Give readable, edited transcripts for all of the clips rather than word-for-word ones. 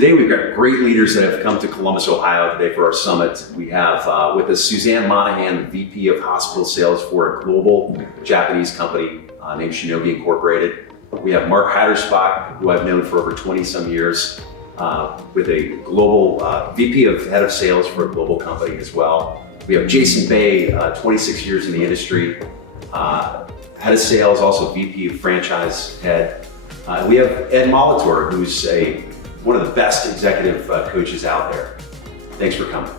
Today we've got great leaders that have come to Columbus, Ohio today for our summit. We have with us Suzanne Monahan, the VP of Hospital Sales for a global Japanese company named Shinobi Incorporated. We have Mark Hattersbach, who I've known for over 20 some years, with a global VP of Head of Sales for a global company as well. We have Jason Bay, 26 years in the industry, Head of Sales, also VP of Franchise Head. We have Ed Molitor, who's one of the best executive coaches out there. Thanks for coming.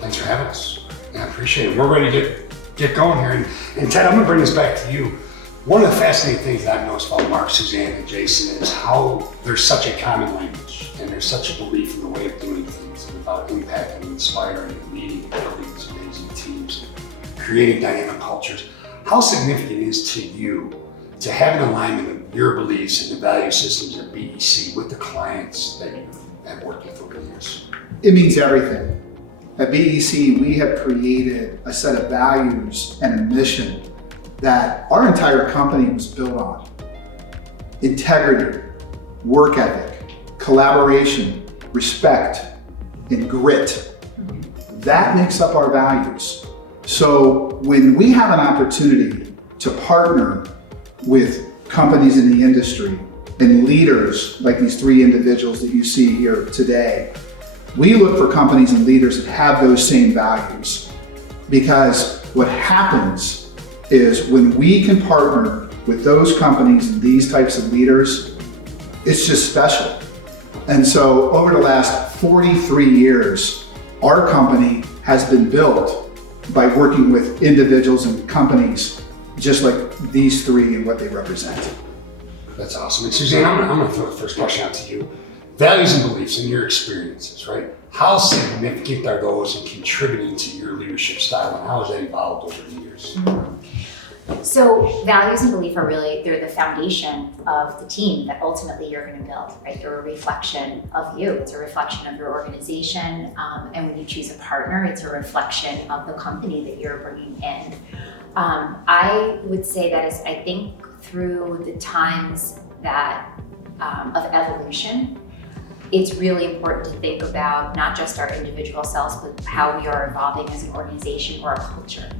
Thanks for having us. Yeah, I appreciate it. We're ready to get going here. And Ted, I'm gonna bring this back to you. One of the fascinating things that I've noticed about Mark, Suzanne, and Jason is how there's such a common language and there's such a belief in the way of doing things and about impacting, inspiring, and leading, and building these amazing teams, and creating dynamic cultures. How significant it is to you to have an alignment of your beliefs and the value systems at BEC with the clients that you have worked with over the years? It means everything. At BEC, we have created a set of values and a mission that our entire company was built on. Integrity, work ethic, collaboration, respect, and grit. That makes up our values. So when we have an opportunity to partner with companies in the industry and leaders like these three individuals that you see here today, we look for companies and leaders that have those same values. Because what happens is when we can partner with those companies and these types of leaders, it's just special. And so over the last 43 years, our company has been built by working with individuals and companies just like these three and what they represent. That's awesome. And Suzanne, I'm gonna throw the first question out to you. Values and beliefs in your experiences, right? How significant are those in contributing to your leadership style, and how has that evolved over the years? So values and belief are really, they're the foundation of the team that ultimately you're going to build, right? They're a reflection of you. It's a reflection of your organization. And when you choose a partner, it's a reflection of the company that you're bringing in. I would say that as I think through the times that of evolution, it's really important to think about not just our individual selves, but how we are evolving as an organization or a culture.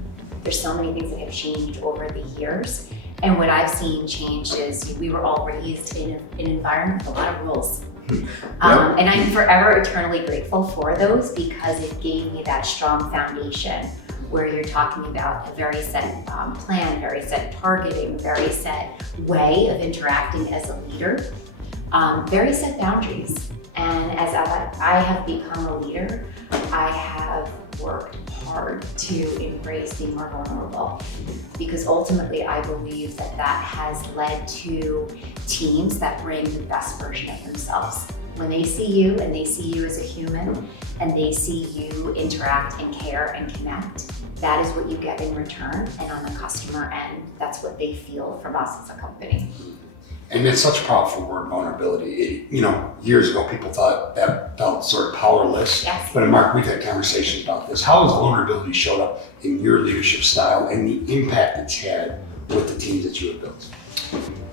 There's so many things that have changed over the years. And what I've seen change is we were all raised in an environment with a lot of rules. And I'm forever eternally grateful for those because it gave me that strong foundation where you're talking about a very set plan, very set targeting, very set way of interacting as a leader, very set boundaries. And as I have become a leader, I have worked hard to embrace being more vulnerable because ultimately I believe that that has led to teams that bring the best version of themselves. When they see you and they see you as a human and they see you interact and care and connect, that is what you get in return. And on the customer end, that's what they feel from us as a company. And it's such a powerful word, vulnerability. Years ago, people thought that felt sort of powerless. Yes. But Mark, we've had conversations about this. How has vulnerability showed up in your leadership style and the impact it's had with the teams that you have built?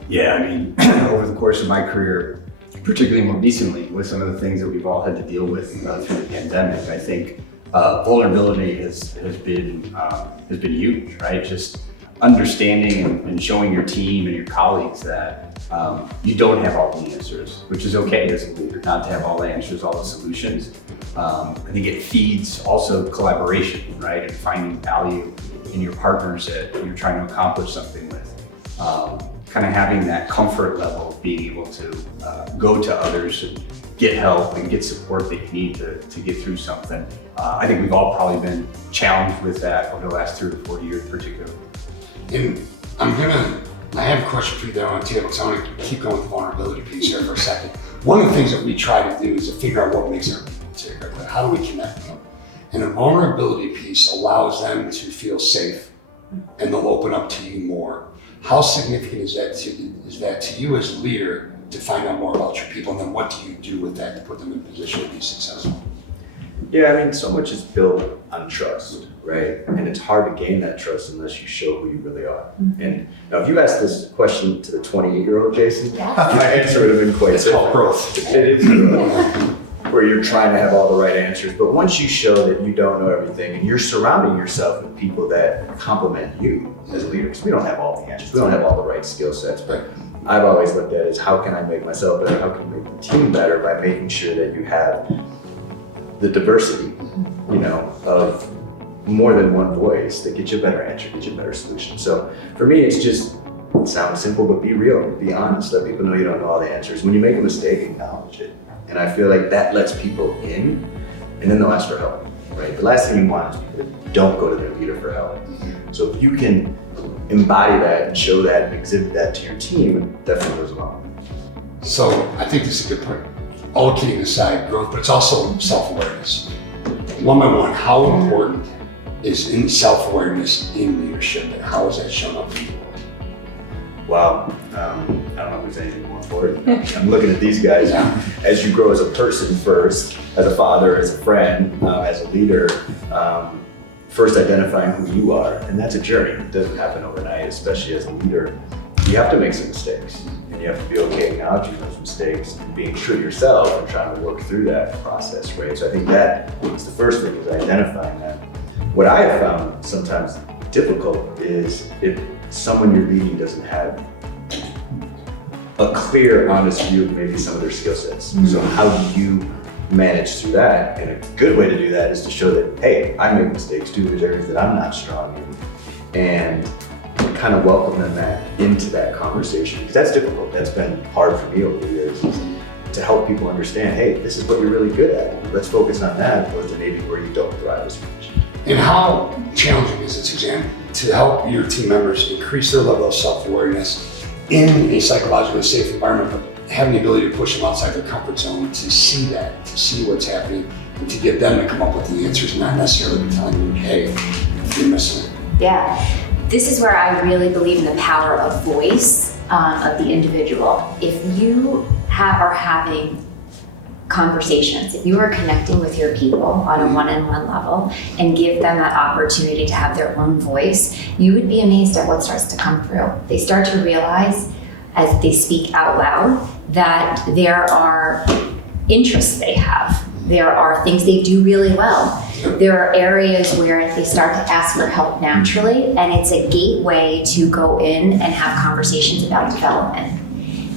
Yeah, I mean, over the course of my career, particularly more recently, with some of the things that we've all had to deal with through the pandemic, I think vulnerability has been huge, right? Just understanding and showing your team and your colleagues that you don't have all the answers, which is okay as a leader, not to have all the answers, all the solutions. I think it feeds also collaboration, right? And finding value in your partners that you're trying to accomplish something with. Kind of having that comfort level of being able to go to others and get help and get support that you need to get through something. I think we've all probably been challenged with that over the last 3 or 4 years particularly. And I have a question for you there on the table, so I want to keep going with the vulnerability piece here for a second. One of the things that we try to do is to figure out what makes our people tick. Like, how do we connect with them? And a vulnerability piece allows them to feel safe and they'll open up to you more. How significant is that to you as a leader to find out more about your people, and then what do you do with that to put them in a position to be successful? Yeah, I mean, so much is built on trust, right? And it's hard to gain that trust unless you show who you really are. And now, if you asked this question to the 28-year-old Jason, Yeah. my answer would have been quite It's called different. growth. It is growth, where you're trying to have all the right answers. But once you show that you don't know everything and you're surrounding yourself with people that complement you as leaders, we don't have all the answers. We don't have all the right skill sets. But I've always looked at it as how can I make myself better? How can I make the team better by making sure that you have the diversity, of more than one voice that gets you a better answer, gets you a better solution. So for me, it sounds simple, but be real, be honest, let people know you don't know all the answers. When you make a mistake, acknowledge it. And I feel like that lets people in, and then they'll ask for help, right? The last thing you want is people that don't go to their leader for help. So if you can embody that and show that and exhibit that to your team, it definitely goes along. So I think this is a good point. All kidding aside, growth, but it's also self-awareness. One by one, how important is self-awareness in leadership, and how has that shown up for you? Wow, I don't know if there's anything more important. I'm looking at these guys. As you grow as a person first, as a father, as a friend, as a leader, first identifying who you are, and that's a journey. It doesn't happen overnight, especially as a leader. You have to make some mistakes, and you have to be okay acknowledging those mistakes and being true to yourself and trying to work through that process, right? So I think that is the first thing, is identifying that. What I have found sometimes difficult is if someone you're leading doesn't have a clear, honest view of maybe some of their skill sets. So how do you manage through that? And a good way to do that is to show that, hey, I make mistakes too. There's areas that I'm not strong in. And kind of welcome them into that conversation. Because that's difficult. That's been hard for me over the years, is to help people understand, hey, this is what you're really good at. Let's focus on that, opposed to maybe where you don't thrive as much. And how challenging is it, Suzanne, to help your team members increase their level of self-awareness in a psychologically safe environment, but having the ability to push them outside their comfort zone to see that, to see what's happening, and to get them to come up with the answers, not necessarily telling them, hey, you're missing it. Yeah, this is where I really believe in the power of voice of the individual. If you are having conversations, if you are connecting with your people on a one-on-one level and give them that opportunity to have their own voice, you would be amazed at what starts to come through. They start to realize as they speak out loud that there are interests they have. There are things they do really well. There are areas where they start to ask for help naturally, and it's a gateway to go in and have conversations about development.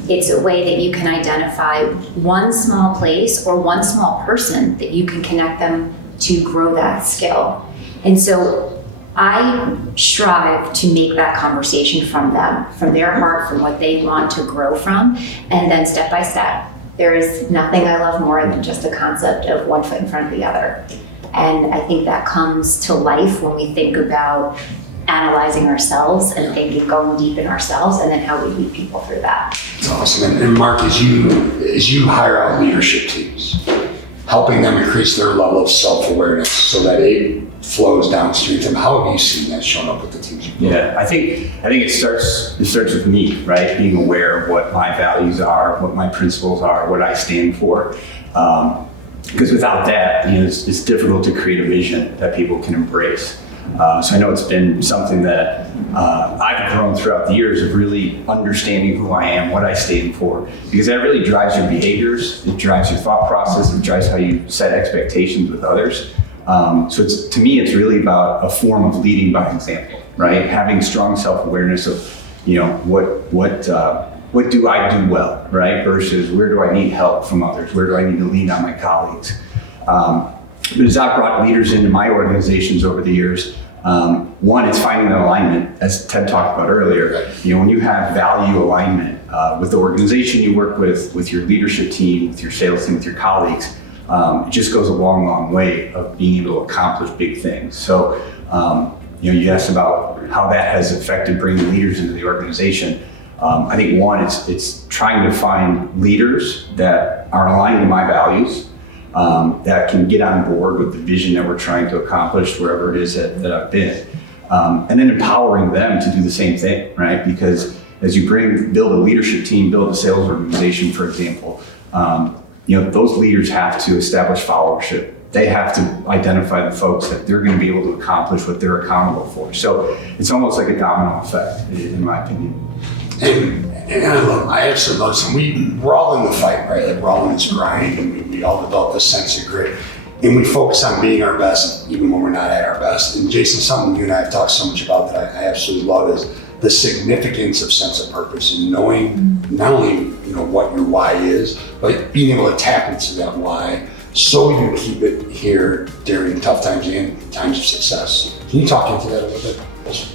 It's a way that you can identify one small place or one small person that you can connect them to grow that skill. And so I strive to make that conversation from them, from their heart, from what they want to grow from, and then step by step. There is nothing I love more than just the concept of one foot in front of the other. And I think that comes to life when we think about analyzing ourselves and thinking, going deep in ourselves, and then how we lead people through that. It's awesome. And Mark, as you hire out leadership teams, helping them increase their level of self-awareness so that it flows downstream to them, how have you seen that shown up with the teams? Yeah, I think it starts with me, right? Being aware of what my values are, what my principles are, what I stand for. Because without that, it's difficult to create a vision that people can embrace. So I know it's been something that I've grown throughout the years of really understanding who I am, what I stand for, because that really drives your behaviors, it drives your thought process, it drives how you set expectations with others. So to me, it's really about a form of leading by example, right? Having strong self-awareness of, what do I do well, right? Versus where do I need help from others? Where do I need to lean on my colleagues? But as I've brought leaders into my organizations over the years, one, it's finding an alignment, as Ted talked about earlier. When you have value alignment with the organization you work with your leadership team, with your sales team, with your colleagues, it just goes a long, long way of being able to accomplish big things. So, you asked about how that has affected bringing leaders into the organization. I think one, it's trying to find leaders that are aligned to my values, that can get on board with the vision that we're trying to accomplish wherever it is that I've been. And then empowering them to do the same thing, right? Because as you build a leadership team, build a sales organization, for example, those leaders have to establish followership. they have to identify the folks that they're going to be able to accomplish what they're accountable for. So it's almost like a domino effect, in my opinion. And I absolutely love this. We're all in the fight, right? Like we're all in this grind, and we all develop this sense of grit. And we focus on being our best, even when we're not at our best. And Jason, something you and I have talked so much about that I absolutely love is the significance of sense of purpose and knowing not only what your why is, but being able to tap into that why so you keep it here during tough times and times of success. Can you talk into that a little bit?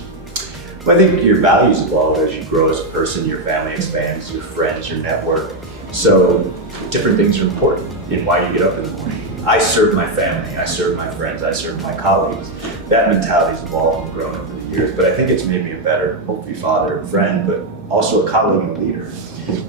Well, I think your values evolve as you grow as a person, your family expands, your friends, your network. So different things are important in why you get up in the morning. I serve my family, I serve my friends, I serve my colleagues. That mentality's evolved and grown over the years, but I think it's made me a better, hopefully father and friend, but also a colleague and leader.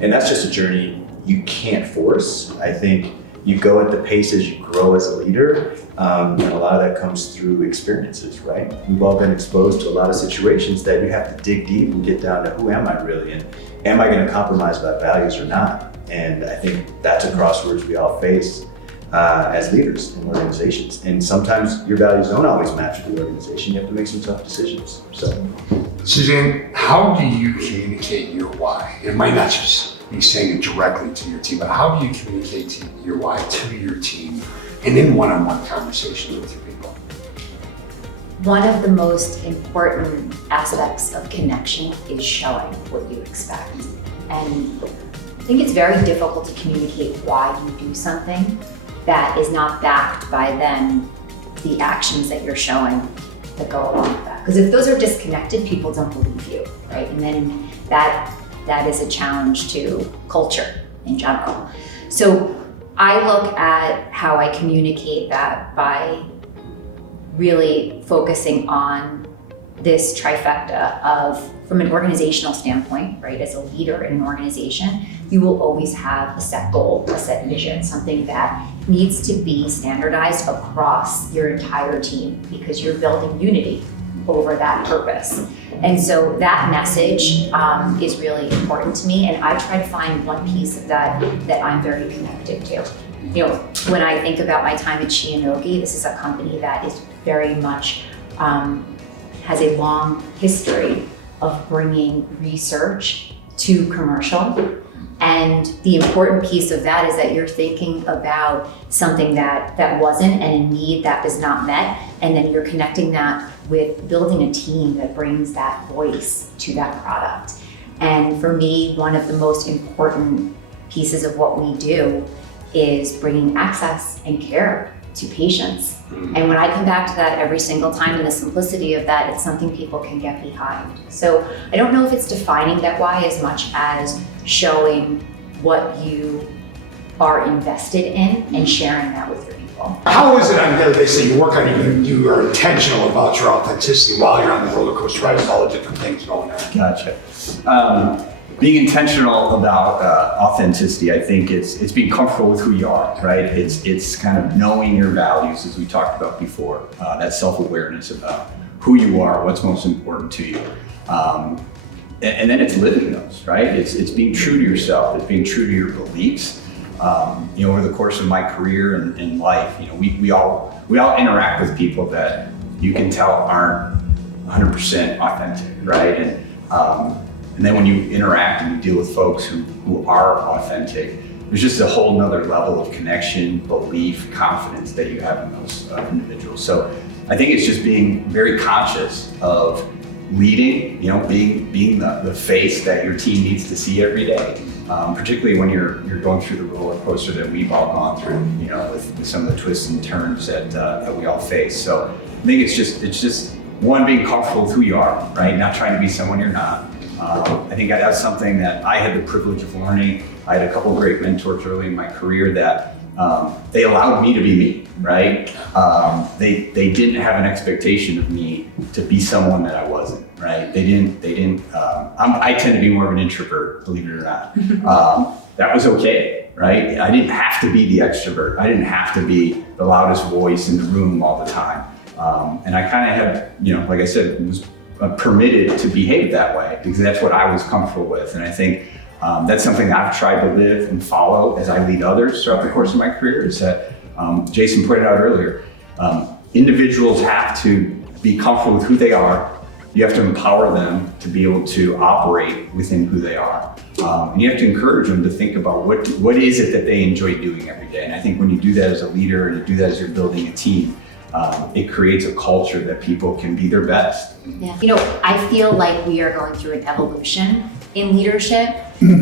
And that's just a journey you can't force. I think you go at the pace as you grow as a leader, and a lot of that comes through experiences, right? We've all been exposed to a lot of situations that you have to dig deep and get down to who am I really, and am I going to compromise my values or not? And I think that's a crossroads we all face as leaders in organizations. And sometimes your values don't always match with the organization. You have to make some tough decisions. So, Suzanne, how do you communicate your why? It might not just be saying it directly to your team, but how do you communicate your why to your team and in one-on-one conversations with your people? One of the most important aspects of connection is showing what you expect. And I think it's very difficult to communicate why you do something that is not backed by then the actions that you're showing that go along with that. Because if those are disconnected, people don't believe you, right? And then that is a challenge to culture in general. So I look at how I communicate that by really focusing on this trifecta of, from an organizational standpoint, right, as a leader in an organization, you will always have a set goal, a set vision, something that needs to be standardized across your entire team because you're building unity over that purpose. And so that message is really important to me, and I try to find one piece of that that I'm very connected to. When I think about my time at Shionogi, this is a company that is very much has a long history of bringing research to commercial. And the important piece of that is that you're thinking about something that wasn't and a need that was not met, and then you're connecting that with building a team that brings that voice to that product. And for me, one of the most important pieces of what we do is bringing access and care to patients. And when I come back to that every single time, and the simplicity of that, it's something people can get behind. So I don't know if it's defining that why as much as showing what you are invested in and sharing that with your people. How is it on a daily basis that you work on you are intentional about your authenticity while you're on the roller coaster ride with all the different things going on? Gotcha. Being intentional about authenticity, I think it's being comfortable with who you are, right? It's kind of knowing your values, as we talked about before, that self-awareness about who you are, what's most important to you. And then it's living those, right? It's being true to yourself, it's being true to your beliefs. Over the course of my career and life, we all interact with people that you can tell aren't 100% authentic, right? And then when you interact and you deal with folks who are authentic, there's just a whole nother level of connection, belief, confidence that you have in those individuals. So I think it's just being very conscious of leading, being the face that your team needs to see every day, particularly when you're going through the roller coaster that we've all gone through, with some of the twists and turns that we all face. So I think it's just one, being comfortable with who you are, right? Not trying to be someone you're not. I think that's something that I had the privilege of learning. I had a couple of great mentors early in my career that they allowed me to be me, right? They didn't have an expectation of me to be someone that I wasn't, right? They didn't. I tend to be more of an introvert, believe it or not. That was okay, right? I didn't have to be the extrovert. I didn't have to be the loudest voice in the room all the time. And I kind of had, like I said, was permitted to behave that way because that's what I was comfortable with. And I think that's something that I've tried to live and follow as I lead others throughout the course of my career, is that Jason pointed out earlier, individuals have to be comfortable with who they are. You have to empower them to be able to operate within who they are. And you have to encourage them to think about what is it that they enjoy doing every day. And I think when you do that as a leader and you do that as you're building a team, it creates a culture that people can be their best. Yeah. You know, I feel like we are going through an evolution in leadership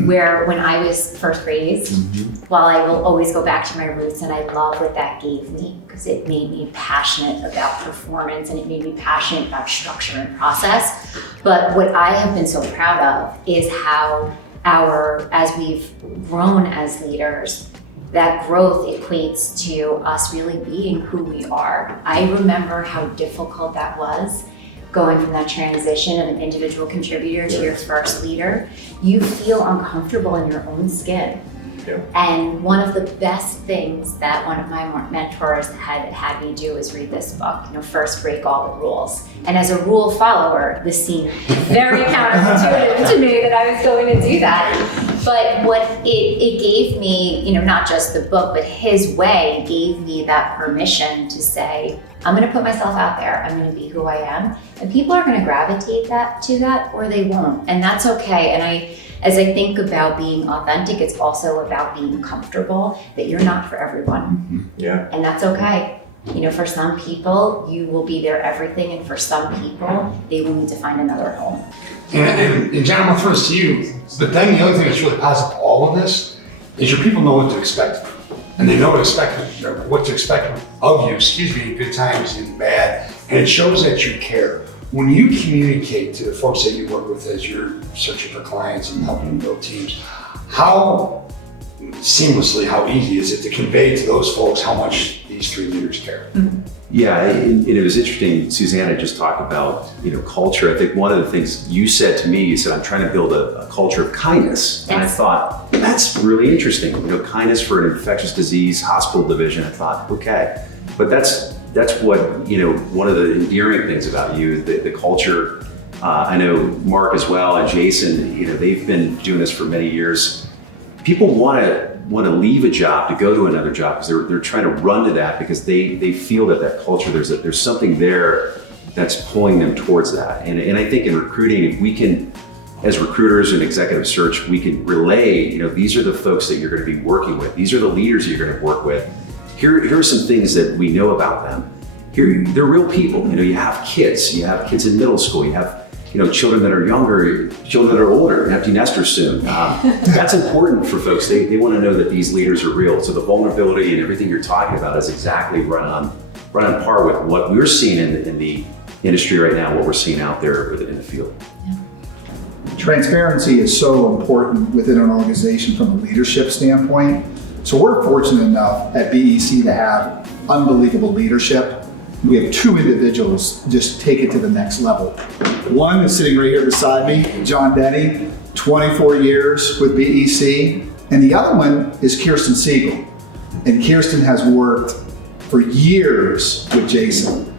where when I was first raised, while I will always go back to my roots and I love what that gave me because it made me passionate about performance and it made me passionate about structure and process. But what I have been so proud of is how as we've grown as leaders, that growth equates to us really being who we are. I remember how difficult that was going from that transition of an individual contributor to your first leader. You feel uncomfortable in your own skin. Yeah. And one of the best things that one of my mentors had me do is read this book, First Break All the Rules. And as a rule follower, this seemed very counterintuitive to me that I was going to do that. But what it gave me, not just the book, but his way gave me that permission to say, I'm going to put myself out there. I'm going to be who I am. And people are going to gravitate to that or they won't. And that's okay. And as I think about being authentic, it's also about being comfortable that you're not for everyone. Yeah. And that's okay. For some people, you will be their everything. And for some people, they will need to find another home. And John, I'm gonna throw this to you. But then the other thing that's really positive to all of this is your people know what to expect. And they know what to expect of you, in good times and bad. And it shows that you care. When you communicate to the folks that you work with as you're searching for clients and helping build teams, how seamlessly, how easy is it to convey to those folks how much these three leaders care? Yeah, and it was interesting. Susanna just talked about culture. I think one of the things you said to me, you said, I'm trying to build a culture of kindness. Yes. And I thought, that's really interesting. Kindness for an infectious disease hospital division. I thought, okay, but that's what, one of the endearing things about you, the culture. I know Mark as well and Jason, they've been doing this for many years. People want to leave a job to go to another job because they're trying to run to that because they feel that culture, there's something there that's pulling them towards that. And I think in recruiting, if we can, as recruiters and executive search, we can relay, these are the folks that you're going to be working with. These are the leaders you're going to work with. Here are some things that we know about them. They're real people. You have kids in middle school, you have children that are younger, children that are older, empty nesters soon. That's important for folks. They want to know that these leaders are real. So the vulnerability and everything you're talking about is exactly run on par with what we're seeing in the industry right now, what we're seeing out there in the field. Yeah. Transparency is so important within an organization from a leadership standpoint. So we're fortunate enough at BEC to have unbelievable leadership. We have two individuals just take it to the next level. One is sitting right here beside me, John Denny, 24 years with BEC. And the other one is Kirsten Siegel. And Kirsten has worked for years with Jason.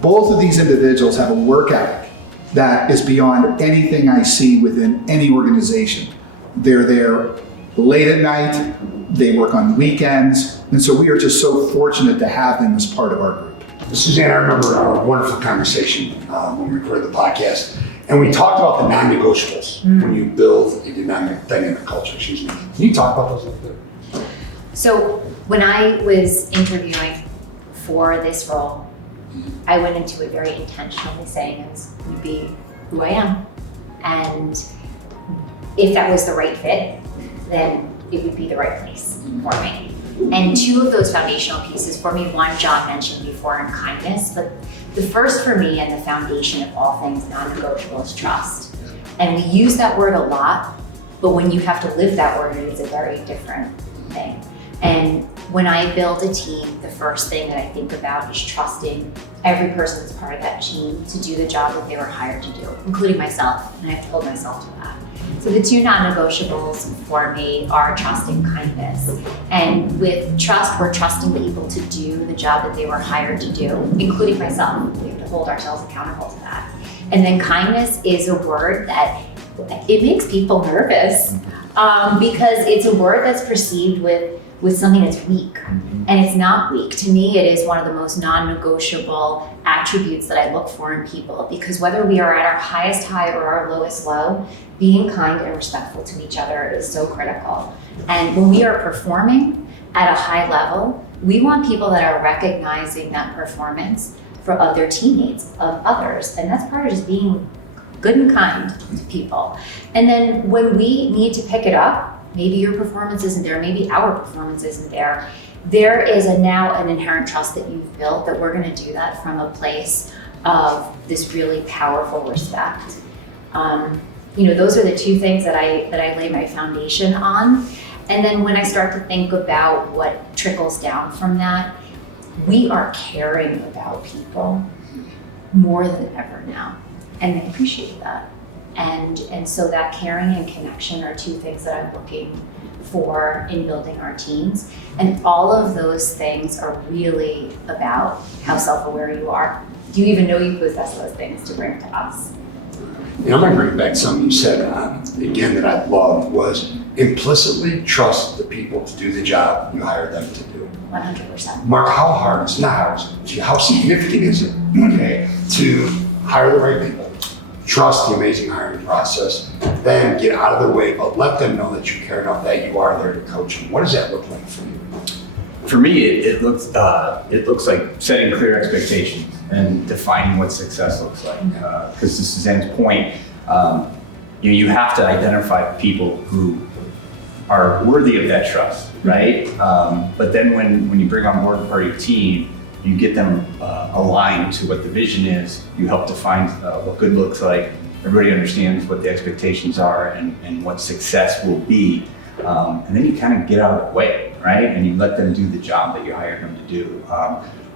Both of these individuals have a work ethic that is beyond anything I see within any organization. They're there late at night, they work on weekends, and so we are just so fortunate to have them as part of our group. Suzanne, I remember our wonderful conversation when we recorded the podcast, and we talked about the non-negotiables when you build a dynamic culture. Can you talk about those a little bit? So when I was interviewing for this role, I went into it very intentionally saying I was going to be who I am. And if that was the right fit, then it would be the right place for me. And two of those foundational pieces for me, one John mentioned before in kindness, but the first for me and the foundation of all things non-negotiable is trust. And we use that word a lot, but when you have to live that word, it's a very different thing. And when I build a team, the first thing that I think about is trusting every person that's part of that team to do the job that they were hired to do, including myself, and I have to hold myself to that. So the two non-negotiables for me are trust and kindness. And with trust, we're trusting people to do the job that they were hired to do, including myself. We have to hold ourselves accountable to that. And then kindness is a word that it makes people nervous because it's a word that's perceived with with something that's weak. And it's not weak. To me, it is one of the most non-negotiable attributes that I look for in people, because whether we are at our highest high or our lowest low, being kind and respectful to each other is so critical. And when we are performing at a high level, we want people that are recognizing that performance of their teammates, of others. And that's part of just being good and kind to people. And then when we need to pick it up, maybe your performance isn't there, maybe our performance isn't there, there is now an inherent trust that you've built that we're going to do that from a place of this really powerful respect. Those are the two things that I lay my foundation on. And then when I start to think about what trickles down from that, we are caring about people more than ever now. And I appreciate that. And so that caring and connection are two things that I'm looking for in building our teams. And all of those things are really about how self-aware you are. Do you even know you possess those things to bring to us? I'm going to bring back something you said, again, that I loved, was implicitly trust the people to do the job you hired them to do. 100%. Mark, how significant is it, okay, to hire the right people, trust the amazing hiring process, then get out of their way, but let them know that you care enough that you are there to coach them. What does that look like for you? For me, it looks like setting clear expectations and defining what success looks like. Because to Suzanne's point, you have to identify people who are worthy of that trust, right? But then when you bring on board part of your team, you get them aligned to what the vision is. You help define what good looks like. Everybody understands what the expectations are and what success will be. And then you kind of get out of the way, right? And you let them do the job that you hired them to do.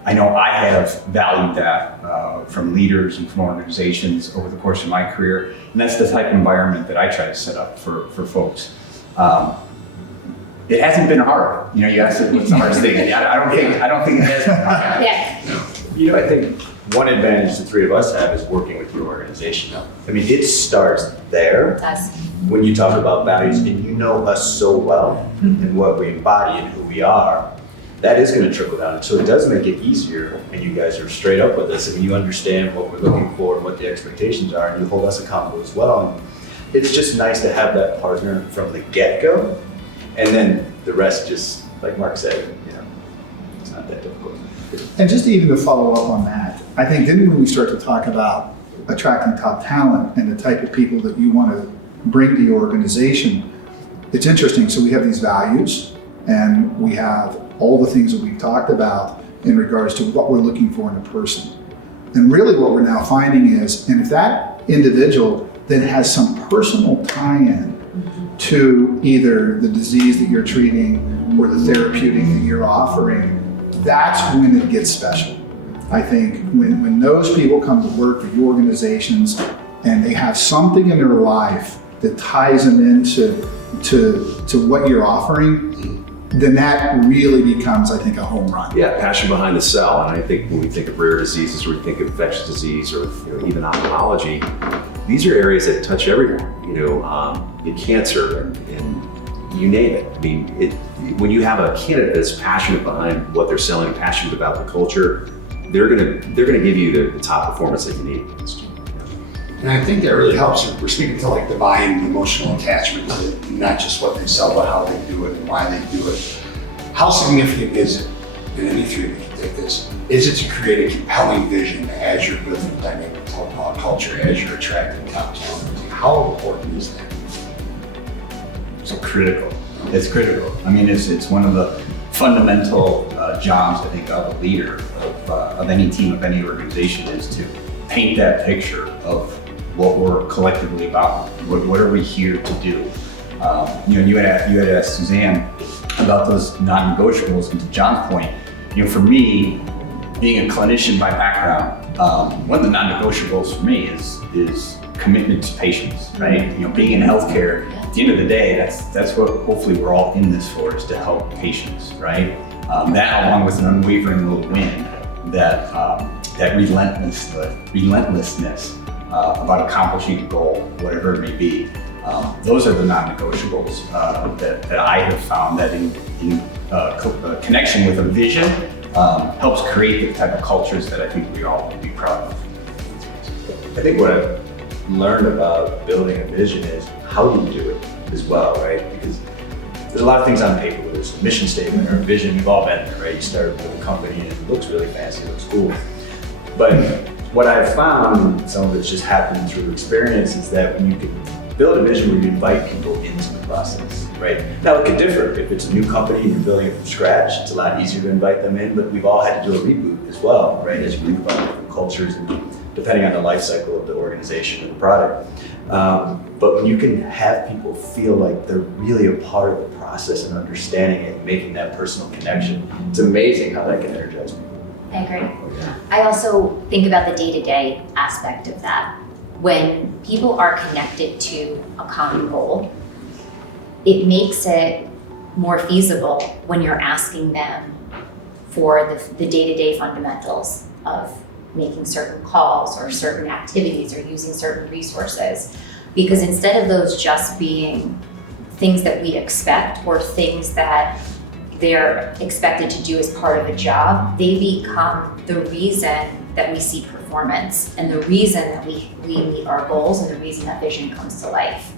I know I have valued that from leaders and from organizations over the course of my career. And that's the type of environment that I try to set up for folks. It hasn't been hard. You asked what's the hardest thing. I don't think it has been hard. Yeah. I think one advantage the three of us have is working with your organization. I mean, it starts there. It does. When you talk about values and you know us so well and what we embody and who we are, that is going to trickle down. And so it does make it easier, and you guys are straight up with us, and you understand what we're looking for and what the expectations are, and you hold us accountable as well. And it's just nice to have that partner from the get-go, and then the rest just, like Mark said, it's not that difficult. And just even to follow up on that, I think then when we start to talk about attracting top talent and the type of people that you want to bring to your organization, it's interesting. So we have these values and we have all the things that we've talked about in regards to what we're looking for in a person. And really what we're now finding is, and if that individual then has some personal tie-in to either the disease that you're treating or the therapeutic that you're offering, that's when it gets special. I think when those people come to work for your organizations and they have something in their life that ties them into what you're offering, then that really becomes, I think, a home run. Yeah, passion behind the cell. And I think when we think of rare diseases, or we think of infectious disease, or even oncology, these are areas that touch everyone. In cancer and you name it. I mean, when you have a candidate that's passionate behind what they're selling, passionate about the culture, they're gonna give you the top performance that you need. And I think that really helps. We're speaking to like the buy-in, the emotional attachment to it, not just what they sell, but how they do it and why they do it. How significant is it, and any three of you can take this, is it to create a compelling vision as you're building a dynamic culture, as you're attracting top talent? How important is that? So critical. It's critical. I mean, it's one of the fundamental jobs, I think, of a leader of any team, of any organization, is to paint that picture of what we're collectively about. What are we here to do? You had asked Suzanne about those non-negotiables, and to John's point, for me, being a clinician by background, one of the non-negotiables for me is commitment to patients, right? Being in healthcare, at the end of the day, that's what hopefully we're all in this for, is to help patients, right? That, along with an unwavering will win, that relentlessness about accomplishing a goal, whatever it may be. Those are the non-negotiables that I have found that in connection with a vision helps create the type of cultures that I think we all would be proud of. I think what I've learned about building a vision is how do you do it as well, right? Because there's a lot of things on paper, whether it's a mission statement or a vision, we've all been there, right? You start with a company and it looks really fancy, it looks cool. But what I've found, some of it's just happened through experience, is that when you can build a vision where you invite people into the process, right? Now it could differ. If it's a new company and you're building it from scratch, it's a lot easier to invite them in, but we've all had to do a reboot as well, right? As you think about different cultures and depending on the life cycle of the organization and the product. But when you can have people feel like they're really a part of the process and understanding it and making that personal connection, it's amazing how that can energize people. I agree. I also think about the day-to-day aspect of that. When people are connected to a common goal, it makes it more feasible when you're asking them for the day-to-day fundamentals of making certain calls or certain activities or using certain resources. Because instead of those just being things that we expect or things that they're expected to do as part of a job, they become the reason that we see performance and the reason that we meet our goals and the reason that vision comes to life.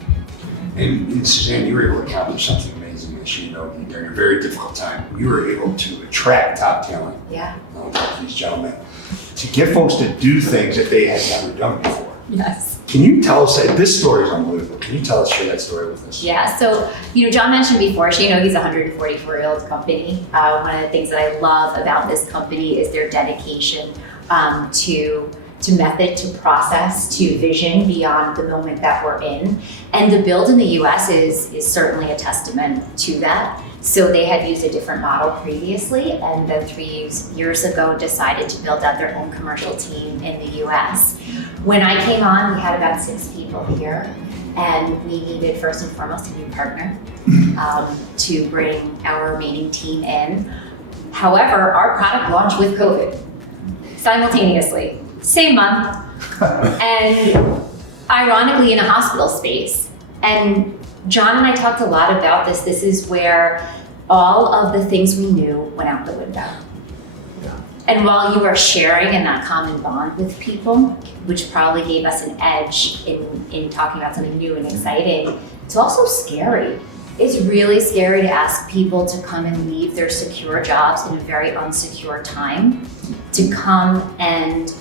And Suzanne, you were able to accomplish something amazing this year, during a very difficult time. You were able to attract top talent. Yeah. Like these gentlemen, to get folks to do things that they had never done before. Yes. Can you tell us, this story is unbelievable. Can you share that story with us? Yeah, so, John mentioned before, he's a 144-year-old company. One of the things that I love about this company is their dedication to method, to process, to vision beyond the moment that we're in. And the build in the US is certainly a testament to that. So they had used a different model previously, and then 3 years ago decided to build out their own commercial team in the US. When I came on, we had about 6 people here, and we needed first and foremost a new partner to bring our remaining team in. However, our product launched with COVID simultaneously, same month, and ironically in a hospital space. And John and I talked a lot about this. This is where all of the things we knew went out the window. Yeah. And while you are sharing in that common bond with people, which probably gave us an edge in talking about something new and exciting, it's also scary. It's really scary to ask people to come and leave their secure jobs in a very unsecure time, to come and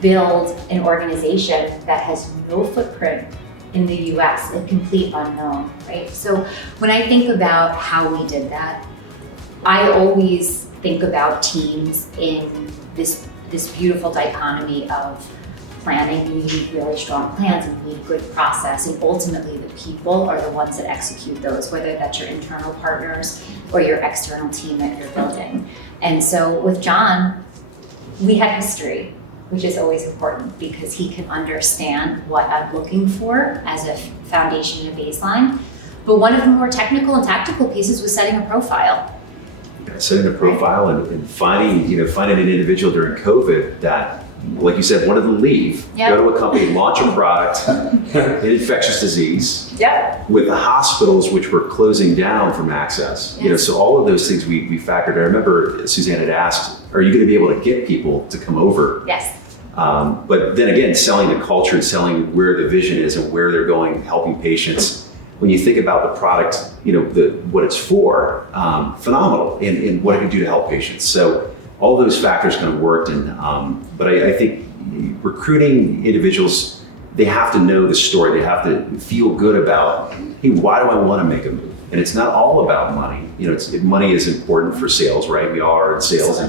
build an organization that has no footprint in the US, a complete unknown, right? So when I think about how we did that, I always think about teams in this beautiful dichotomy of planning. You need really strong plans, and you need good process, and ultimately the people are the ones that execute those, whether that's your internal partners or your external team that you're building. And so with John, we had history, which is always important because he can understand what I'm looking for as a foundation and a baseline. But one of the more technical and tactical pieces was setting a profile. Setting a profile and finding an individual during COVID that, like you said, wanted to leave, Yep. go to a company, launch a product in infectious disease. Yep. With the hospitals which were closing down from access. Yes. So all of those things we factored. I remember Suzanne had asked, are you going to be able to get people to come over? Yes. But then again, selling the culture and selling where the vision is and where they're going, helping patients. When you think about the product, what it's for, phenomenal, and what it can do to help patients. So all those factors kind of worked, but I think recruiting individuals, they have to know the story. They have to feel good about, hey, why do I want to make a move? And it's not all about money. Money is important for sales, right? We all are in sales,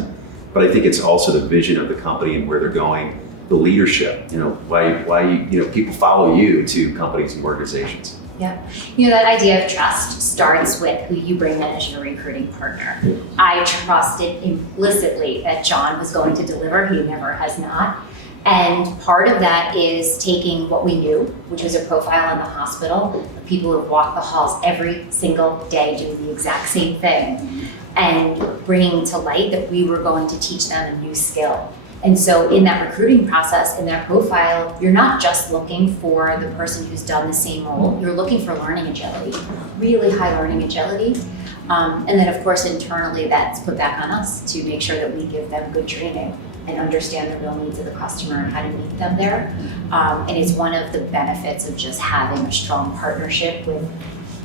but I think it's also the vision of the company and where they're going, the leadership. Why people follow you to companies and organizations. Yeah. That idea of trust starts with who you bring in as your recruiting partner. Yeah. I trusted implicitly that John was going to deliver. He never has not. And part of that is taking what we knew, which was a profile in the hospital, of people who have walked the halls every single day doing the exact same thing, and bringing to light that we were going to teach them a new skill. And so in that recruiting process, in that profile, you're not just looking for the person who's done the same role, you're looking for learning agility, really high learning agility. And then of course, internally, that's put back on us to make sure that we give them good training and understand the real needs of the customer and how to meet them there. And it's one of the benefits of just having a strong partnership with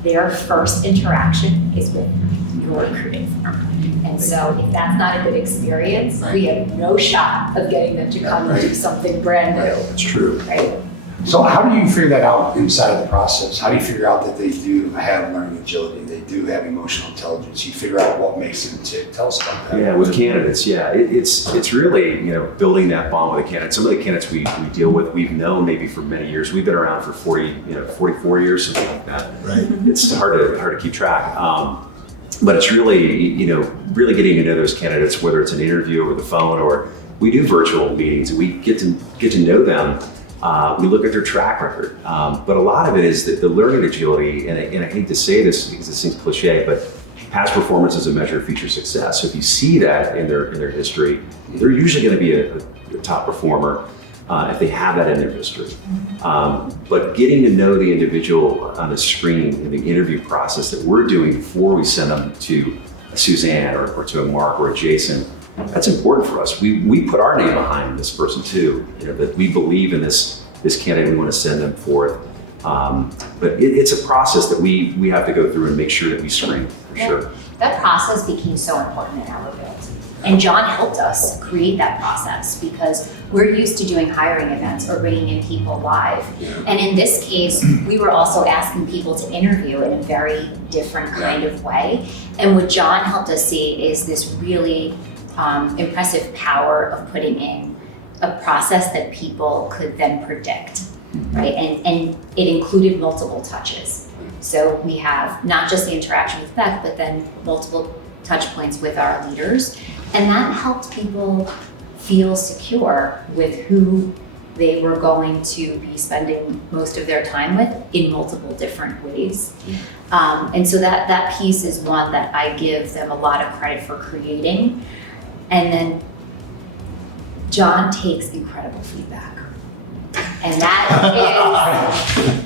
their first interaction is with your recruiting firm. And so if that's not a good experience, we have no shot of getting them to come and do something brand new, That's true. right? So how do you figure that out inside of the process? How do you figure out that they do have learning agility, they do have emotional intelligence? You figure out what makes them tick. Tell us about that. Yeah, with candidates, it's really, building that bond with a candidate. Some of the candidates we deal with, we've known maybe for many years. We've been around for 44 years, something like that. Right. It's hard to keep track. But it's really, really getting to know those candidates, whether it's an interview over the phone or we do virtual meetings and we get to know them. We look at their track record, but a lot of it is that the learning agility, and I hate to say this because it seems cliche, but past performance is a measure of future success. So if you see that in their history, they're usually going to be a top performer if they have that in their history. But getting to know the individual on the screen in the interview process that we're doing before we send them to a Suzanne or to a Mark or a Jason, that's important for us. We put our name behind this person too, that we believe in this candidate, we want to send them forth. But it's a process that we have to go through and make sure that we screen for sure. That process became so important in our build. And John helped us create that process because we're used to doing hiring events or bringing in people live. And in this case, we were also asking people to interview in a very different kind of way. And what John helped us see is this really impressive power of putting in a process that people could then predict, right? And it included multiple touches. So we have not just the interaction with Beth, but then multiple touch points with our leaders. And that helped people feel secure with who they were going to be spending most of their time with in multiple different ways. And so that piece is one that I give them a lot of credit for creating. And then John takes incredible feedback. And that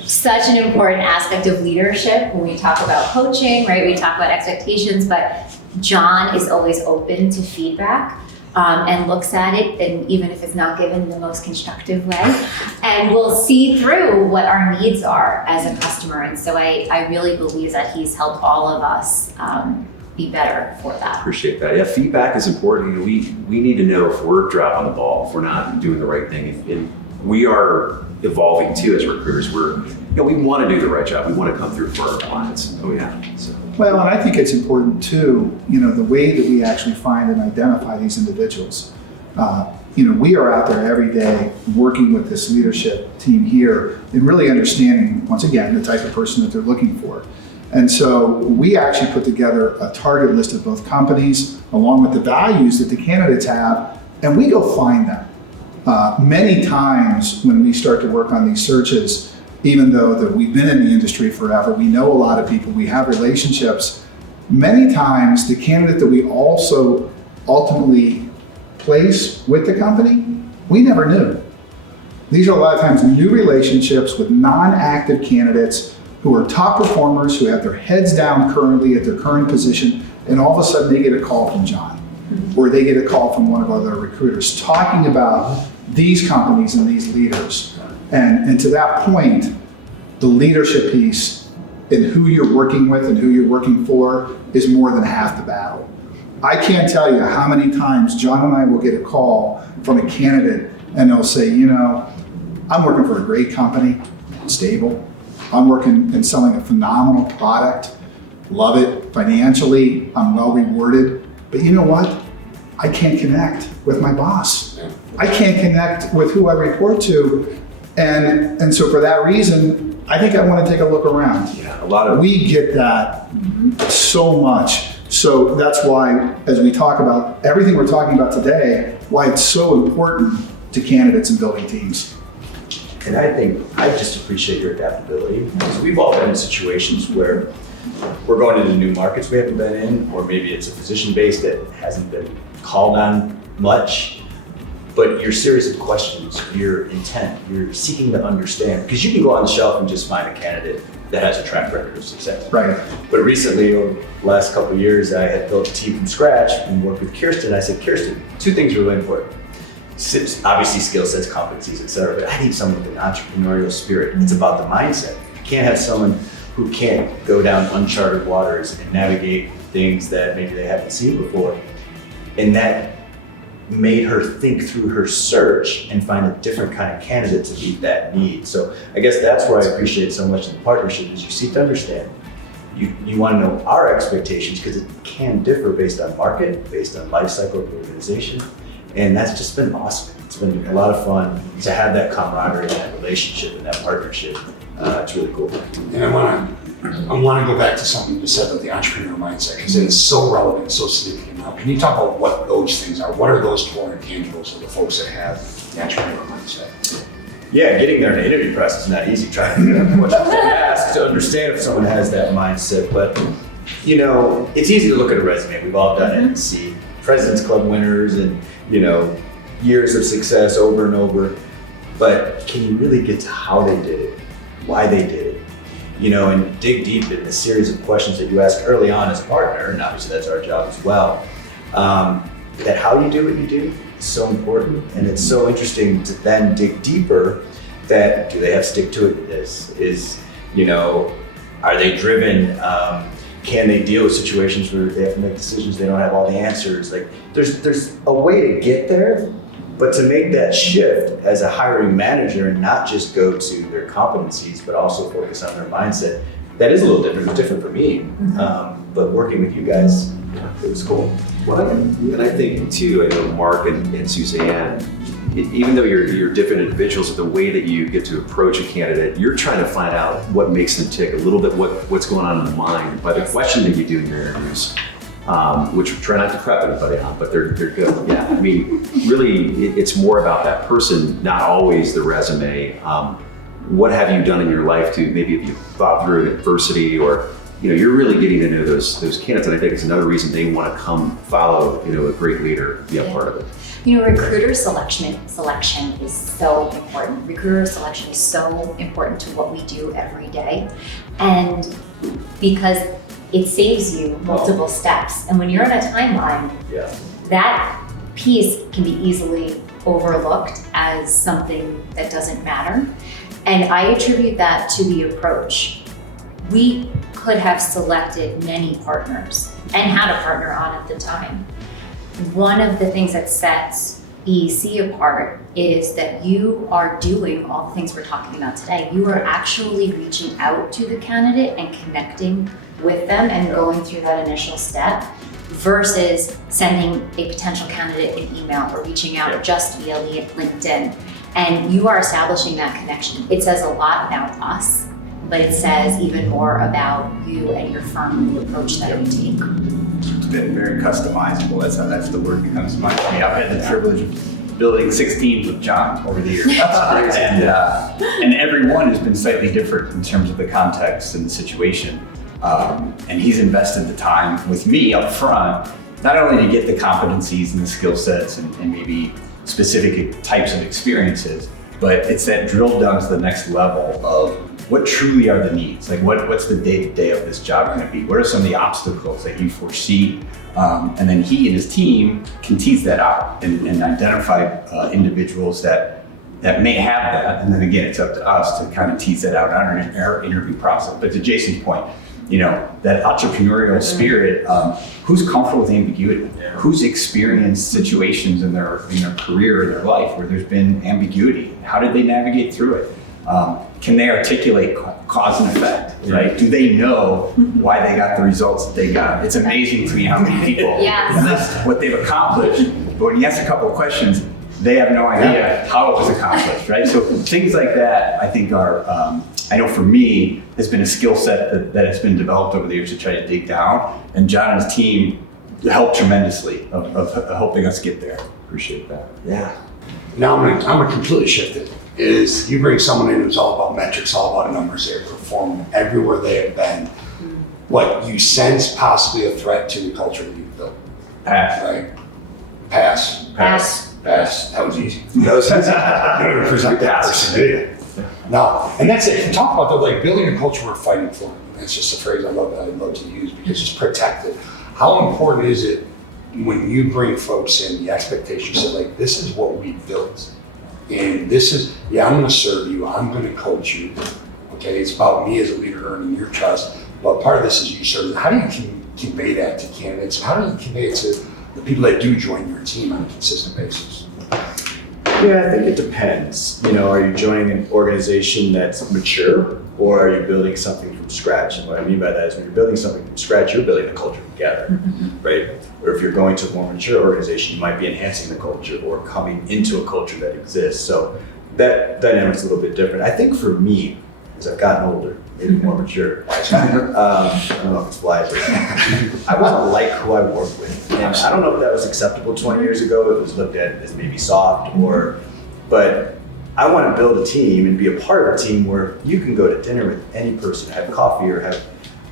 is such an important aspect of leadership when we talk about coaching, right? We talk about expectations, but John is always open to feedback and looks at it, and even if it's not given in the most constructive way, and we'll see through what our needs are as a customer. And so I really believe that he's helped all of us be better for that. Appreciate that. Yeah, feedback is important. We need to know if we're dropping the ball, if we're not doing the right thing. And we are evolving too as recruiters. We want to do the right job. We want to come through for our clients. Oh yeah. So. Well, and I think it's important too, the way that we actually find and identify these individuals. We are out there every day working with this leadership team here and really understanding, once again, the type of person that they're looking for. And so we actually put together a target list of both companies along with the values that the candidates have, and we go find them. Many times when we start to work on these searches, even though that we've been in the industry forever, we know a lot of people, we have relationships, many times the candidate that we also ultimately place with the company, we never knew. These are a lot of times new relationships with non-active candidates who are top performers, who have their heads down currently at their current position, and all of a sudden they get a call from John, or they get a call from one of our other recruiters talking about these companies and these leaders. And to that point, the leadership piece and who you're working with and who you're working for is more than half the battle. I can't tell you how many times John and I will get a call from a candidate and they'll say, I'm working for a great company, stable. I'm working and selling a phenomenal product, love it financially, I'm well rewarded. But you know what? I can't connect with my boss. I can't connect with who I report to. And so for that reason, I think I want to take a look around. Yeah, we get that so much. So that's why, as we talk about everything we're talking about today, why it's so important to candidates and building teams. And I think I just appreciate your adaptability, because we've all been in situations where we're going into new markets we haven't been in, or maybe it's a position base that hasn't been called on much. but your series of questions, your intent, you're seeking to understand, because you can go on the shelf and just find a candidate that has a track record of success. Right. But recently, over the last couple of years, I had built a team from scratch and worked with Kirsten. I said, Kirsten, two things are really important. Obviously skill sets, competencies, et cetera, but I need someone with an entrepreneurial spirit. It's about the mindset. You can't have someone who can't go down uncharted waters and navigate things that maybe they haven't seen before. And that made her think through her search and find a different kind of candidate to meet that need. So I guess that's where I appreciate so much in the partnership is you seek to understand. You want to know our expectations because it can differ based on market, based on life cycle of the organization. And that's just been awesome. It's been a lot of fun to have that camaraderie and that relationship and that partnership. It's really cool. And I want to go back to something you said about the entrepreneur mindset because it's so relevant, so significant now. Can you talk about what those things are? What are those core intangibles of the folks that have the entrepreneur mindset? Yeah, getting there in the interview process is not easy. Trying to figure out what you ask to understand if someone has that mindset. But, you know, it's easy to look at a resume. We've all done it and see President's Club winners and, you know, years of success over and over. But can you really get to how they did it, why they did it, you know, and dig deep in the series of questions that you ask early on as a partner, and obviously that's our job as well, that how you do what you do is so important. And it's so interesting to then dig deeper that do they have stick-to-itness? Is, you know, are they driven? Can they deal with situations where they have to make decisions, they don't have all the answers? Like there's a way to get there, but to make that shift as a hiring manager and not just go to their competencies, but also focus on their mindset, that is a little different. It was different for me, but working with you guys, it was cool. Well, and I think too, I know Mark and Suzanne, even though you're different individuals, the way that you get to approach a candidate, you're trying to find out what makes them tick, a little bit what's going on in the mind by the question that you do in your interviews. Which we try not to prep anybody on, but they're good. Yeah, I mean, really, it's more about that person, not always the resume. What have you done in your life to maybe if you thought through adversity, or you know, you're really getting to know those candidates, and I think it's another reason they want to come follow, you know, a great leader, be a part of it. You know, recruiter selection is so important. Recruiter selection is so important to what we do every day, and because it saves you multiple steps. And when you're on a timeline, that piece can be easily overlooked as something that doesn't matter. And I attribute that to the approach. We could have selected many partners and had a partner on at the time. One of the things that sets BEC apart is that you are doing all the things we're talking about today. You are actually reaching out to the candidate and connecting with them and going through that initial step versus sending a potential candidate an email or reaching out just via LinkedIn. And you are establishing that connection. It says a lot about us, but it says even more about you and your firm and the approach that you take. It's been very customizable. That's the word that comes to mind for me. I've had the privilege of building 6 teams with John over the years. And every one has been slightly different in terms of the context and the situation. And he's invested the time with me up front, not only to get the competencies and the skill sets and maybe specific types of experiences, but it's that drill down to the next level of what truly are the needs? Like what's the day-to-day of this job going to be? What are some of the obstacles that you foresee? And then he and his team can tease that out and identify individuals that may have that. And then again, it's up to us to kind of tease that out on our interview process. But to Jason's point, you know, that entrepreneurial spirit, who's comfortable with ambiguity? Who's experienced situations in their career or their life where there's been ambiguity? How did they navigate through it? Can they articulate cause and effect, right? Do they know why they got the results that they got? It's amazing to me how many people list what they've accomplished, but when you ask a couple of questions, they have no idea how it was accomplished, right? So things like that, I think are, I know for me, has been a skill set that has been developed over the years to try to dig down, and John and his team helped tremendously of helping us get there. Appreciate that. Yeah. Now I'm gonna completely shift it. Is you bring someone in who's all about metrics, all about numbers, they've performed everywhere they have been. What you sense possibly a threat to the culture that you've built, right? Pass. That was easy. That was easy. You know, to present that person, did you? No, and that's it. Talk about the like building a culture we're fighting for. That's just a phrase I love to use because it's protected. How important is it when you bring folks in, the expectations that like this is what we built, and this is I'm going to serve you, I'm going to coach you. Okay, it's about me as a leader earning your trust, but part of this is you serving. How do you convey that to candidates? How do you convey it to the people that do join your team on a consistent basis? Yeah, I think it depends. You know, are you joining an organization that's mature, or are you building something from scratch? And what I mean by that is when you're building something from scratch, you're building the culture together, right? Or if you're going to a more mature organization, you might be enhancing the culture or coming into a culture that exists. So that dynamic's a little bit different. I think for me, as I've gotten older, maybe more mature, I don't know if it's wise, but I want to like who I work with. And I don't know if that was acceptable 20 years ago. It was looked at as maybe soft, but I want to build a team and be a part of a team where you can go to dinner with any person, have coffee or have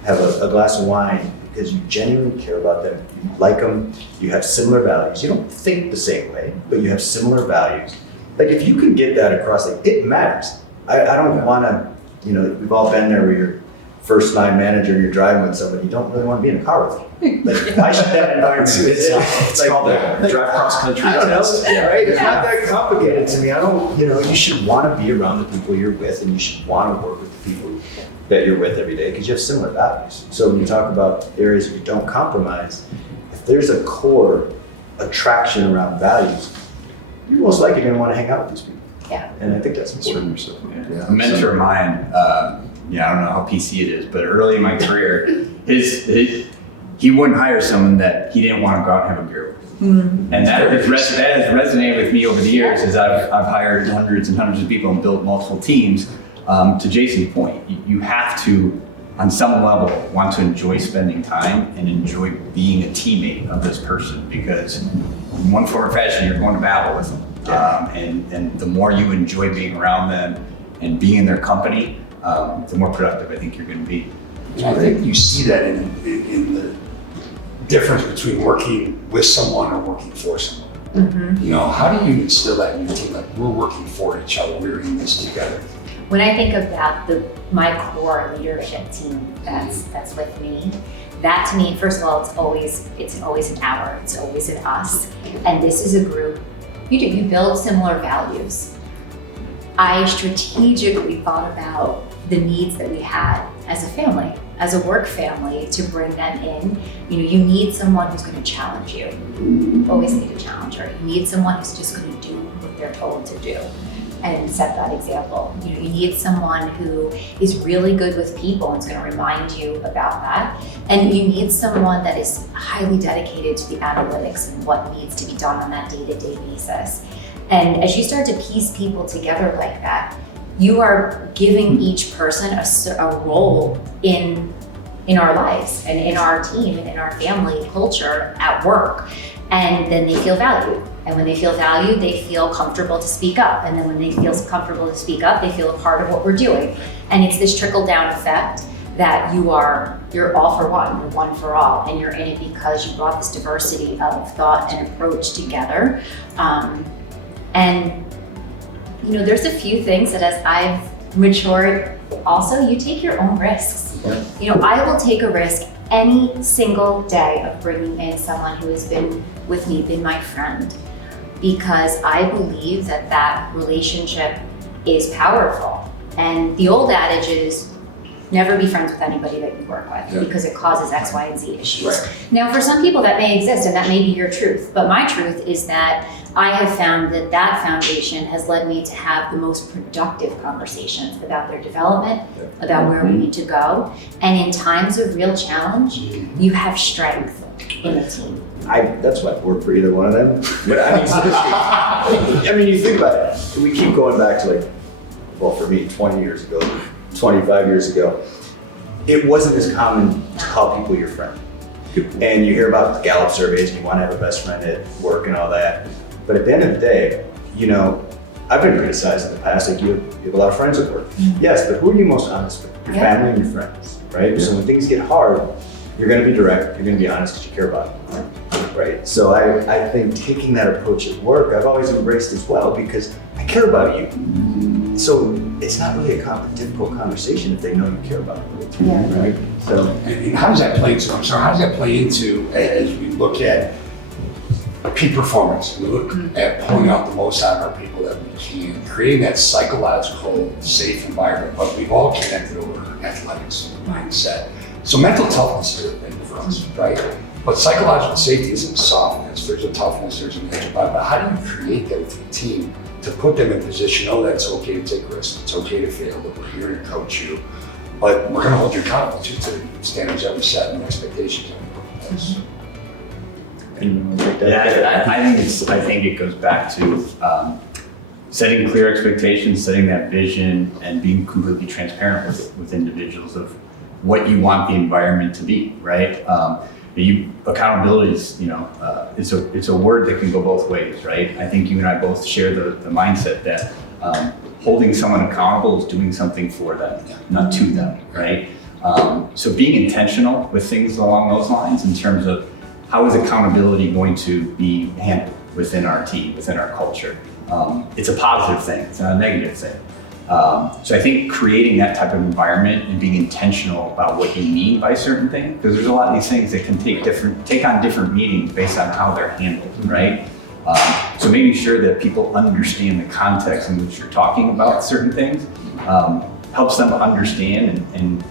a glass of wine because you genuinely care about them, you like them, you have similar values. You don't think the same way, but you have similar values. Like if you can get that across, like it matters. I don't want to, you know, we've all been there where you're first line manager and you're driving with somebody, you don't really want to be in a car with them. Like, why should that environment exist? It's like, called the drive cross country I don't know, test. right? It's not that complicated to me. I don't, you know, you should want to be around the people you're with and you should want to work with the people that you're with every day because you have similar values. So when you talk about areas that you don't compromise, if there's a core attraction around values, you're most likely going to want to hang out with these people. Yeah. And I think that's important. A mentor of mine, I don't know how PC it is, but early in my career, he wouldn't hire someone that he didn't want to go out and have a beer with. And that has resonated with me over the years as I've hired hundreds and hundreds of people and built multiple teams. To Jason's point, you have to, on some level, want to enjoy spending time and enjoy being a teammate of this person because in one form or fashion, you're going to battle with them. And the more you enjoy being around them and being in their company, the more productive I think you're going to be. And I think you see that in the difference between working with someone or working for someone. You know, how do you instill that in your team? Like we're working for each other, we're in this together. When I think about my core leadership team that's with me, that to me, first of all, it's always an hour, it's always an us, and this is a group. You build similar values. I strategically thought about the needs that we had as a family, as a work family, to bring them in. You know, you need someone who's going to challenge you. You always need a challenger. You need someone who's just going to do what they're told to do and set that example. You know, you need someone who is really good with people and is going to remind you about that. And you need someone that is highly dedicated to the analytics and what needs to be done on that day-to-day basis. And as you start to piece people together like that, you are giving each person a role in our lives and in our team and in our family culture at work. And then they feel valued. And when they feel valued, they feel comfortable to speak up. And then when they feel comfortable to speak up, they feel a part of what we're doing. And it's this trickle-down effect that you're all for one, you're one for all, and you're in it because you brought this diversity of thought and approach together. And you know, there's a few things that as I've matured, also you take your own risks. Yeah. You know, I will take a risk any single day of bringing in someone who has been with me, been my friend, because I believe that relationship is powerful. And the old adage is never be friends with anybody that you work with because it causes X, Y, and Z issues. Right. Now, for some people that may exist and that may be your truth, but my truth is that I have found that foundation has led me to have the most productive conversations about their development, about where we need to go. And in times of real challenge, you have strength in a team. That's why I work for either one of them. But I mean, seriously, I mean, you think about it. We keep going back to like, well, for me, 20 years ago, 25 years ago, it wasn't as common to call people your friend. And you hear about the Gallup surveys and you want to have a best friend at work and all that. But at the end of the day, you know, I've been criticized in the past, like you have a lot of friends at work. Yes, but who are you most honest with? Your family and your friends, right? So when things get hard, you're going to be direct, you're going to be honest because you care about them. right? So I think taking that approach at work, I've always embraced as well because I care about you. So it's not really a difficult conversation if they know you care about them, right? So, And how does that play into, how does that play into as we look at peak performance, we look at pulling out the most out of our people that we can, creating that psychological safe environment, but we've all connected over athletics and mindset. So mental toughness is a thing for us, right? But psychological safety isn't softness, there's a toughness, there's an edge about it. But how do you create that with your team to put them in a position, oh, that's okay to take risks, it's okay to fail, that we're here to coach you, but we're gonna hold you accountable to the standards that we set and the expectations that we put in place. Yeah, I think it goes back to setting clear expectations, setting that vision, and being completely transparent with individuals of what you want the environment to be, right? Accountability is, it's a word that can go both ways, right? I think you and I both share the mindset that holding someone accountable is doing something for them, not to them, right? So being intentional with things along those lines in terms of how is accountability going to be handled within our team, within our culture? It's a positive thing, it's not a negative thing. So I think creating that type of environment and being intentional about what you mean by certain things, because there's a lot of these things that can take on different meanings based on how they're handled, right? So making sure that people understand the context in which you're talking about certain things helps them understand and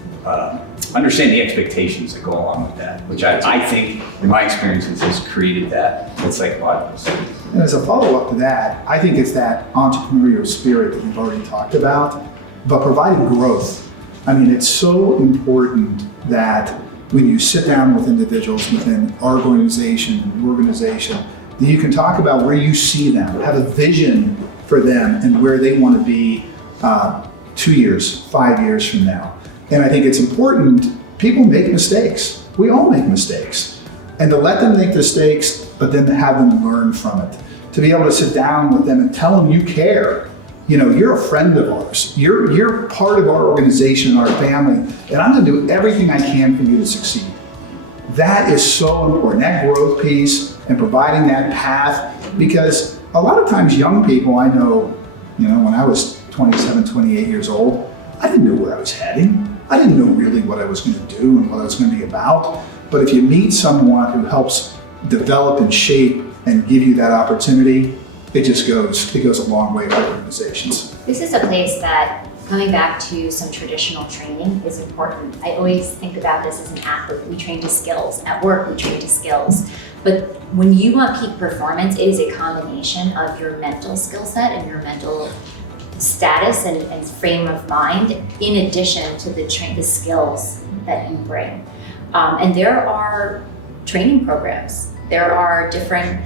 understand the expectations that go along with that, which I think, in my experiences, has created that psychological safety. And as a follow-up to that, I think it's that entrepreneurial spirit that we've already talked about, but providing growth. I mean, it's so important that when you sit down with individuals within our organization and your organization, that you can talk about where you see them, have a vision for them and where they want to be 2 years, 5 years from now. And I think it's important, people make mistakes. We all make mistakes. And to let them make mistakes, but then to have them learn from it. To be able to sit down with them and tell them you care. You know, you're a friend of ours. You're part of our organization and our family, and I'm gonna do everything I can for you to succeed. That is so important, that growth piece and providing that path, because a lot of times young people, I know, when I was 27, 28 years old, I didn't know where I was heading. I didn't know really what I was going to do and what I was going to be about. But if you meet someone who helps develop and shape and give you that opportunity, it goes a long way with organizations. This is a place that, coming back to some traditional training, is important. I always think about this as an athlete. We train to skills. At work, we train to skills. But when you want peak performance, it is a combination of your mental skill set and your mental status and frame of mind, in addition to the skills that you bring. And there are training programs. There are different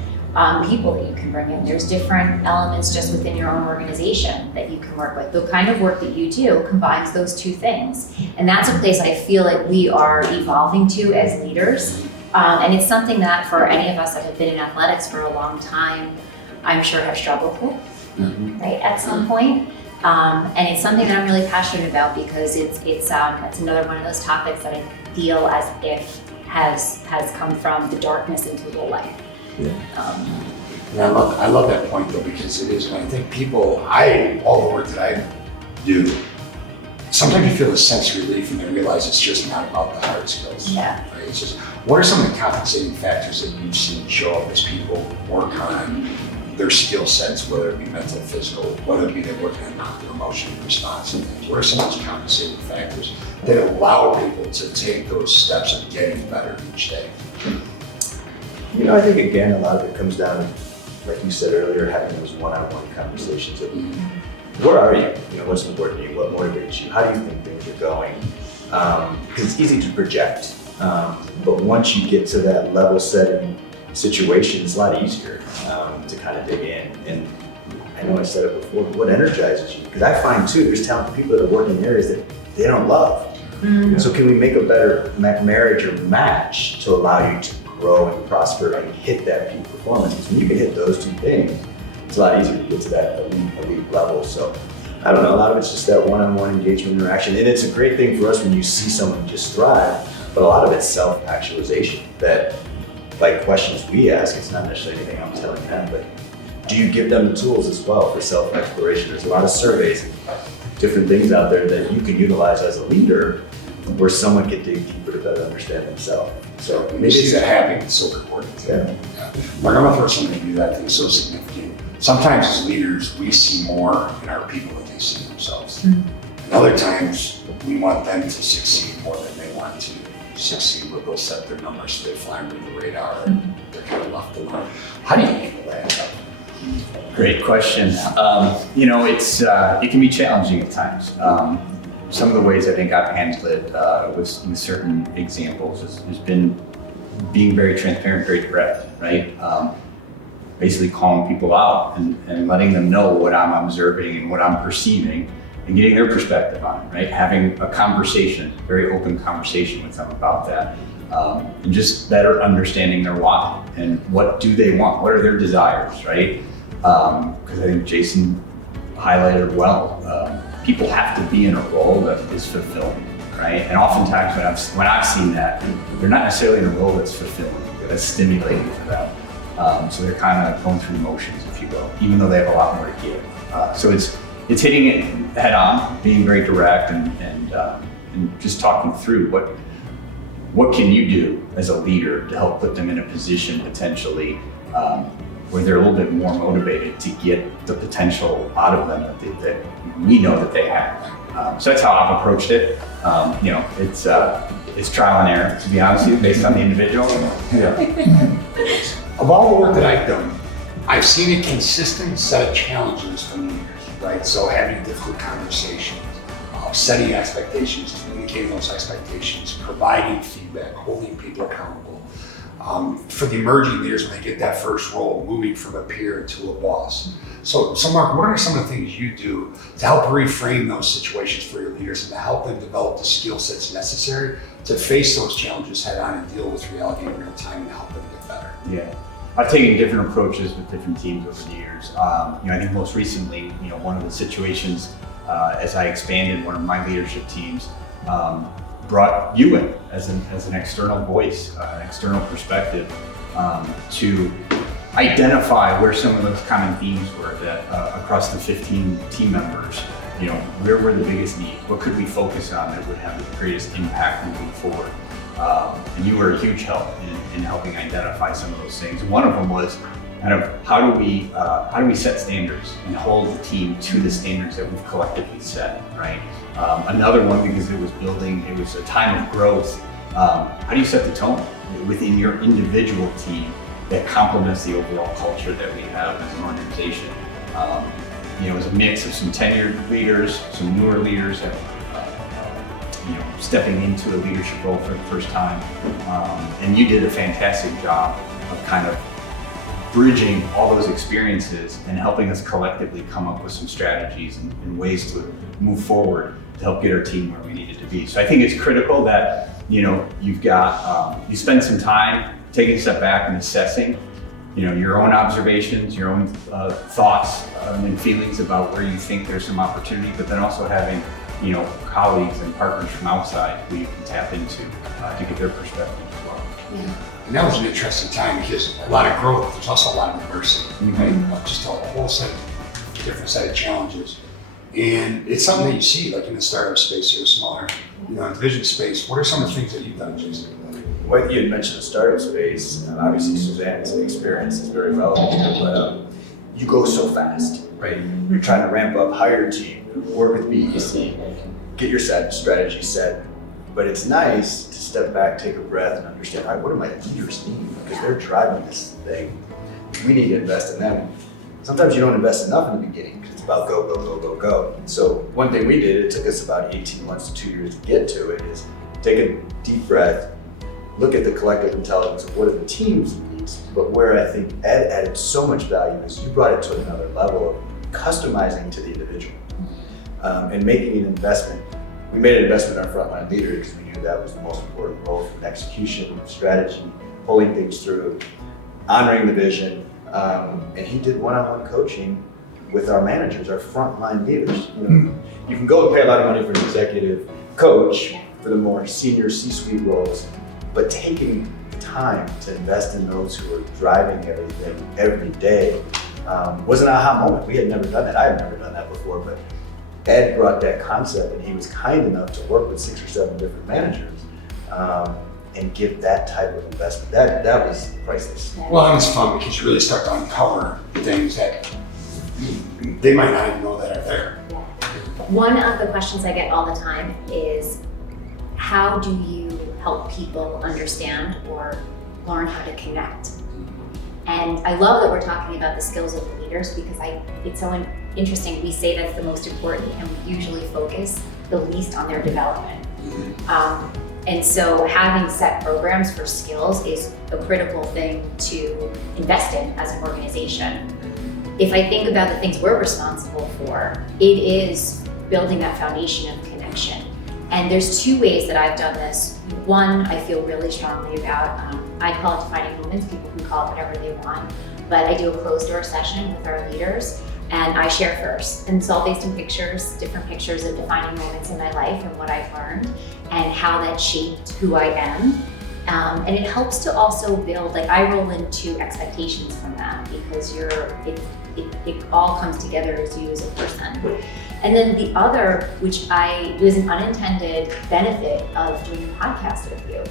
people that you can bring in. There's different elements just within your own organization that you can work with. The kind of work that you do combines those two things. And that's a place I feel like we are evolving to as leaders. And it's something that for any of us that have been in athletics for a long time, I'm sure have struggled with. Right, at some point. And it's something that I'm really passionate about because it's another one of those topics that I feel as if has come from the darkness into the light. And I love that point though, because it is, and I think all the work that I do, sometimes you feel a sense of relief and then realize it's just not about the hard skills. Yeah. Right? It's just, what are some of the compensating factors that you've seen show up as people work on their skill sets, whether it be mental, physical, whether it be they're working on their emotional response and things? What are some of those compensating factors that allow people to take those steps of getting better each day? I think again, a lot of it comes down, like you said earlier, having those one-on-one conversations of where are you? What's important to you? What motivates you? How do you think things are going? Because it's easy to project, but once you get to that level setting situation, it's a lot easier to kind of dig in. And I know I said it before, but what energizes you? Because I find too, there's talented people that are working in areas that they don't love. So can we make a better marriage or match to allow you to grow and prosper and hit that peak performance? Because when you can hit those two things, it's a lot easier to get to that elite level. So I don't know, a lot of it's just that one-on-one engagement interaction. And it's a great thing for us when you see someone just thrive, but a lot of it's self-actualization, that by questions we ask. It's not necessarily anything I'm telling them, but do you give them the tools as well for self-exploration? There's a lot of surveys, different things out there that you can utilize as a leader where someone can dig deeper to better understand themselves. So We see that happening in so important. Yeah. Like, I'm gonna throw something to you that I think is so significant. Sometimes as leaders, we see more in our people than they see themselves. And other times, we want them to succeed more than they want to succeed, where they'll set their numbers so they fly under the radar and they're kind of left alone. How do you handle that? Great question. It can be challenging at times. Some of the ways I think I've handled it with certain examples has been being very transparent, very direct, right? Basically calling people out and letting them know what I'm observing and what I'm perceiving and getting their perspective on it, right? Having a conversation, very open conversation with them about that. And just better understanding their why and what do they want, what are their desires, right? Because I think Jason highlighted well, people have to be in a role that is fulfilling, right? And oftentimes when I've seen that, they're not necessarily in a role that's fulfilling, that's stimulating for them. So they're kind of going through motions, if you will, even though they have a lot more to give. So it's hitting it head on, being very direct and just talking through what can you do as a leader to help put them in a position potentially where they're a little bit more motivated to get the potential out of them that we know that they have. So that's how I've approached it. It's trial and error, to be honest with you, based on the individual. Of all the work that I've done, I've seen a consistent set of challenges from leaders, right? So having difficult conversations, setting expectations, communicating those expectations, providing feedback, holding people accountable. For the emerging leaders, when they get that first role, moving from a peer to a boss. So Mark, what are some of the things you do to help reframe those situations for your leaders and to help them develop the skill sets necessary to face those challenges head on and deal with reality in real time and help them get better? Yeah, I've taken different approaches with different teams over the years. I think most recently, one of the situations as I expanded one of my leadership teams, brought you in as an external voice, an external perspective to identify where some of those common themes were that across the 15 team members, where were the biggest needs? What could we focus on that would have the greatest impact moving forward? And you were a huge help in helping identify some of those things. One of them was kind of how do we set standards and hold the team to the standards that we've collectively set, right? Another one, because it was a time of growth. How do you set the tone within your individual team that complements the overall culture that we have as an organization? It was a mix of some tenured leaders, some newer leaders that stepping into a leadership role for the first time. And you did a fantastic job of kind of bridging all those experiences and helping us collectively come up with some strategies and ways to move forward to help get our team where we needed to be. So I think it's critical that you've got you spend some time taking a step back and assessing your own observations, your own thoughts and feelings about where you think there's some opportunity, but then also having colleagues and partners from outside who you can tap into to get their perspective as well. Yeah. And that was an interesting time because a lot of growth, there's also a lot of diversity, right? Just a whole different set of challenges. And it's something that you see like in the startup space or the smaller, division space. What are some of the things that you've done, Jason? Well, you had mentioned the startup space. Obviously, Suzanne's experience is very relevant here, but you go so fast, right? You're trying to ramp up, hire a team, work with BEC, get your strategy set. But it's nice to step back, take a breath, and understand, all right, what do my leaders need? Because they're driving this thing. We need to invest in them. Sometimes you don't invest enough in the beginning because it's about go, go, go, go, go. So one thing we did, it took us about 18 months to 2 years to get to it, is take a deep breath, look at the collective intelligence of what are the team's needs, but where I think Ed added so much value is you brought it to another level of customizing to the individual and making an investment. We made an investment in our frontline leader because we knew that was the most important role from execution, strategy, pulling things through, honoring the vision, and he did one-on-one coaching with our managers, our frontline leaders. You can go and pay a lot of money for an executive coach for the more senior C-suite roles, but taking time to invest in those who are driving everything every day was an aha moment. We had never done that. I had never done that before, but Ed brought that concept, and he was kind enough to work with 6 or 7 different managers and give that type of investment. That was priceless. Well, and it's fun because you really start to uncover things that they might not even know that are there. One of the questions I get all the time is, how do you help people understand or learn how to connect? And I love that we're talking about the skills of the leaders, because it's so interesting. We say that's the most important, and we usually focus the least on their development. And so having set programs for skills is a critical thing to invest in as an organization. If I think about the things we're responsible for, it is building that foundation of connection. And there's 2 ways that I've done this. One, I feel really strongly about, I call it defining moments. People can call it whatever they want, but I do a closed door session with our leaders, and I share first. And it's all based in pictures, different pictures of defining moments in my life and what I've learned and how that shaped who I am. And it helps to also build, like, I roll into expectations from that, because it all comes together as you as a person. And then the other, which was an unintended benefit of doing a podcast with you.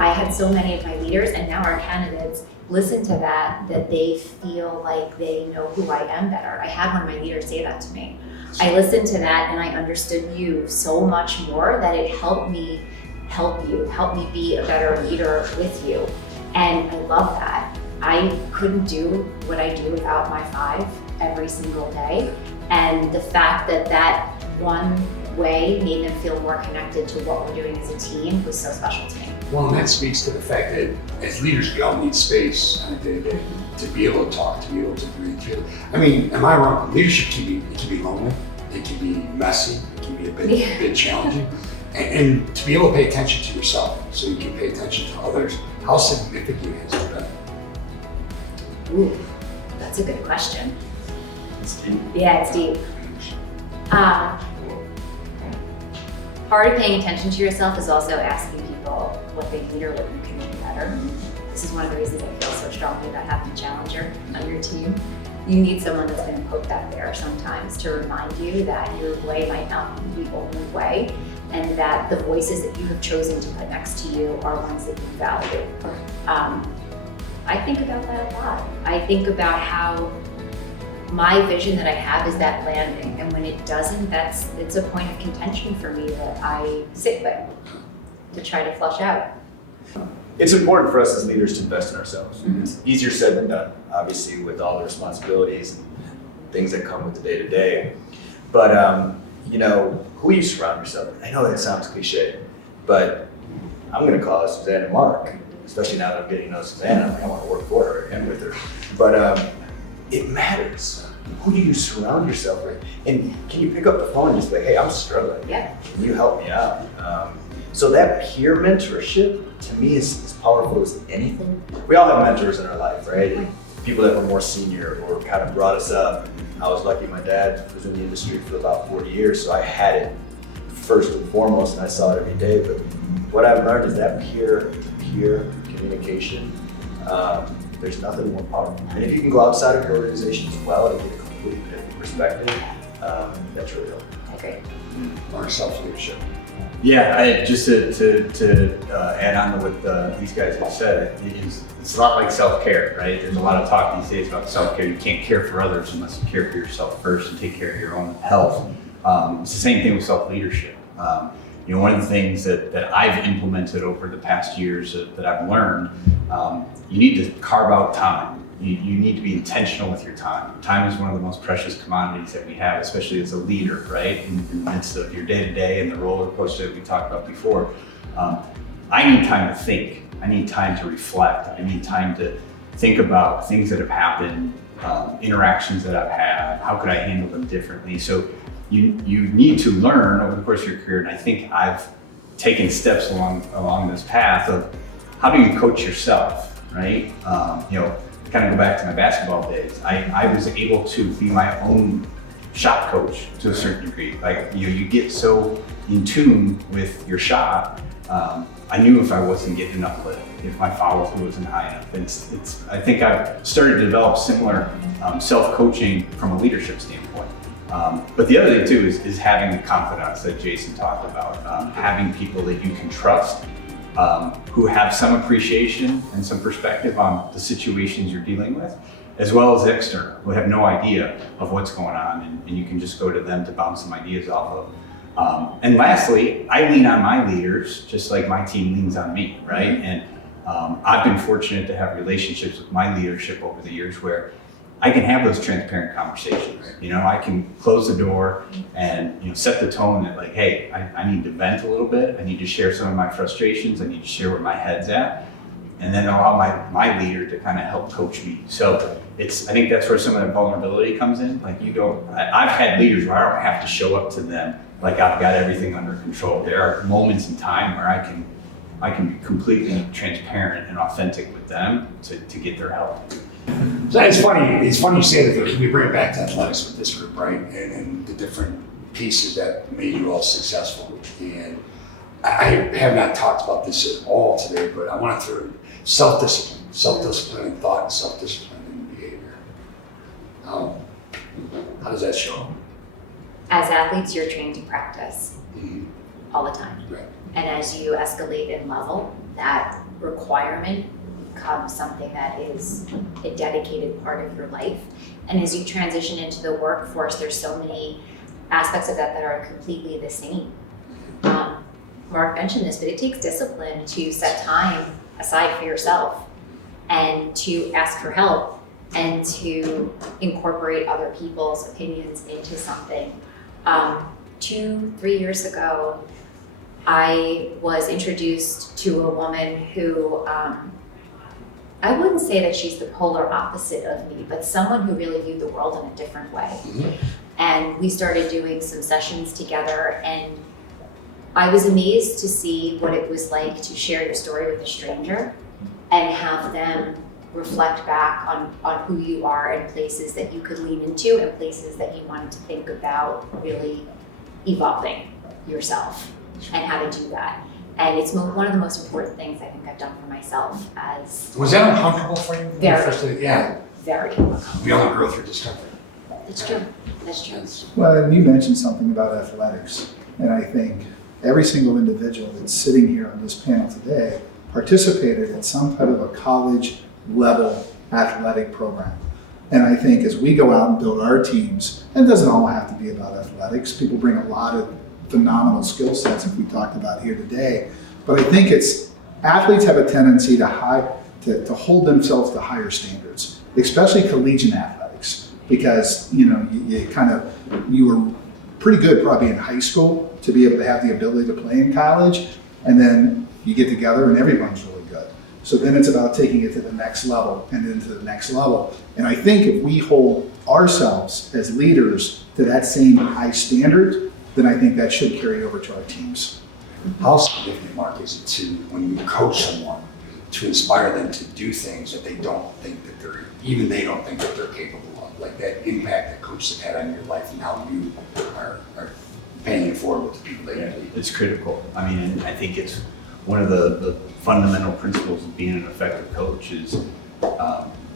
I had so many of my leaders, and now our candidates, listen to that they feel like they know who I am better. I had one of my leaders say that to me. I listened to that and I understood you so much more that it helped me help me be a better leader with you. And I love that. I couldn't do what I do without my 5 every single day. And the fact that one way made them feel more connected to what we're doing as a team was so special to me. Well, and that speaks to the fact that as leaders, we all need space on a day-to-day to be able to talk, to be able to breathe. I mean, am I wrong? Leadership can be lonely, it can be messy, it can be a bit challenging. And to be able to pay attention to yourself so you can pay attention to others, how significant has it been? Ooh, that's a good question. It's deep. Yeah, it's deep. Part of paying attention to yourself is also asking people what they need or what you can do better. This is one of the reasons I feel so strongly about having a challenger on your team. You need someone that's going to poke that bear sometimes to remind you that your way might not be the only way, and that the voices that you have chosen to put next to you are ones that you value. I think about that a lot. I think about how my vision that I have is that landing, and when it doesn't, it's a point of contention for me that I sit with to try to flush out. It's important for us as leaders to invest in ourselves. It's easier said than done, obviously, with all the responsibilities and things that come with the day-to-day. But who you surround yourself with. I know that sounds cliche, but I'm going to call it Suzanne and Mark, especially now that I'm getting to know Suzanne. I'm like, I want to work for her and with her. But it matters. Who do you surround yourself with? And can you pick up the phone and just be like, hey, I'm struggling. Yeah. Can you help me out? So that peer mentorship, to me, is as powerful as anything. We all have mentors in our life, right? People that were more senior or kind of brought us up. I was lucky my dad was in the industry for about 40 years, so I had it first and foremost, and I saw it every day. But what I've learned is that peer-to-peer communication, there's nothing more powerful. And if you can go outside of your organization as well and get a completely different perspective, that's really helpful. Okay. Or self-leadership. Yeah, just to add on to what these guys have said, it's a lot like self-care, right? There's a lot of talk these days about self-care. You can't care for others unless you care for yourself first and take care of your own health. It's the same thing with self-leadership. One of the things that I've implemented over the past years that I've learned, you need to carve out time. You need to be intentional with your time. Time is one of the most precious commodities that we have, especially as a leader, right? In the midst of your day-to-day and the roller coaster that we talked about before. I need time to think. I need time to reflect. I need time to think about things that have happened, interactions that I've had, how could I handle them differently? So you need to learn over the course of your career, and I think I've taken steps along this path of how do you coach yourself, right? Kind of go back to my basketball days. I was able to be my own shot coach to a certain degree. Like you get so in tune with your shot. I knew if I wasn't getting enough lift, if my follow through wasn't high enough. I think I've started to develop similar self-coaching from a leadership standpoint. But the other thing too is having the confidence that Jason talked about, having people that you can trust, who have some appreciation and some perspective on the situations you're dealing with, as well as external, who have no idea of what's going on, and you can just go to them to bounce some ideas off of. And lastly, I lean on my leaders just like my team leans on me, right? And I've been fortunate to have relationships with my leadership over the years where I can have those transparent conversations. You know, I can close the door and, you know, set the tone that like, hey, I need to vent a little bit. I need to share some of my frustrations. I need to share where my head's at. And then allow my leader to kind of help coach me. So I think that's where some of that vulnerability comes in. Like I've had leaders where I don't have to show up to them like I've got everything under control. There are moments in time where I can be completely transparent and authentic with them to get their help. So it's funny you say that, though. We bring it back to athletics with this group, right? And the different pieces that made you all successful. And I have not talked about this at all today, but I want to throw self-discipline in thought, and self-discipline in behavior. How does that show up? As athletes, you're trained to practice all the time. Right. And as you escalate in level, that requirement becomes something that is a dedicated part of your life. And as you transition into the workforce, there's so many aspects of that are completely the same. Mark mentioned this, but it takes discipline to set time aside for yourself and to ask for help and to incorporate other people's opinions into something. 2-3 years ago, I was introduced to a woman who, I wouldn't say that she's the polar opposite of me, but someone who really viewed the world in a different way. And we started doing some sessions together, and I was amazed to see what it was like to share your story with a stranger and have them reflect back on who you are and places that you could lean into and places that you wanted to think about really evolving yourself and how to do that. And it's one of the most important things I think I've done for myself as... Was that uncomfortable for you? Very. Yeah. Very uncomfortable. We all grow through discomfort. That's true. That's true. Well, and you mentioned something about athletics, and I think every single individual that's sitting here on this panel today participated in some type of a college level athletic program. And I think as we go out and build our teams, and it doesn't all have to be about athletics, people bring a lot of phenomenal skill sets that we talked about here today. But I think athletes have a tendency to hold themselves to higher standards, especially collegiate athletics, because you were pretty good probably in high school to be able to have the ability to play in college, and then you get together and everyone's really good. So then it's about taking it to the next level and then to the next level. And I think if we hold ourselves as leaders to that same high standard, then I think that should carry over to our teams. How significant, Mark, is it to, when you coach someone, to inspire them to do things that they don't think that they don't think that they're capable of, like that impact that coaches have had on your life and how you are paying it forward with the people that you lead? It's critical. I mean, and I think it's one of the fundamental principles of being an effective coach is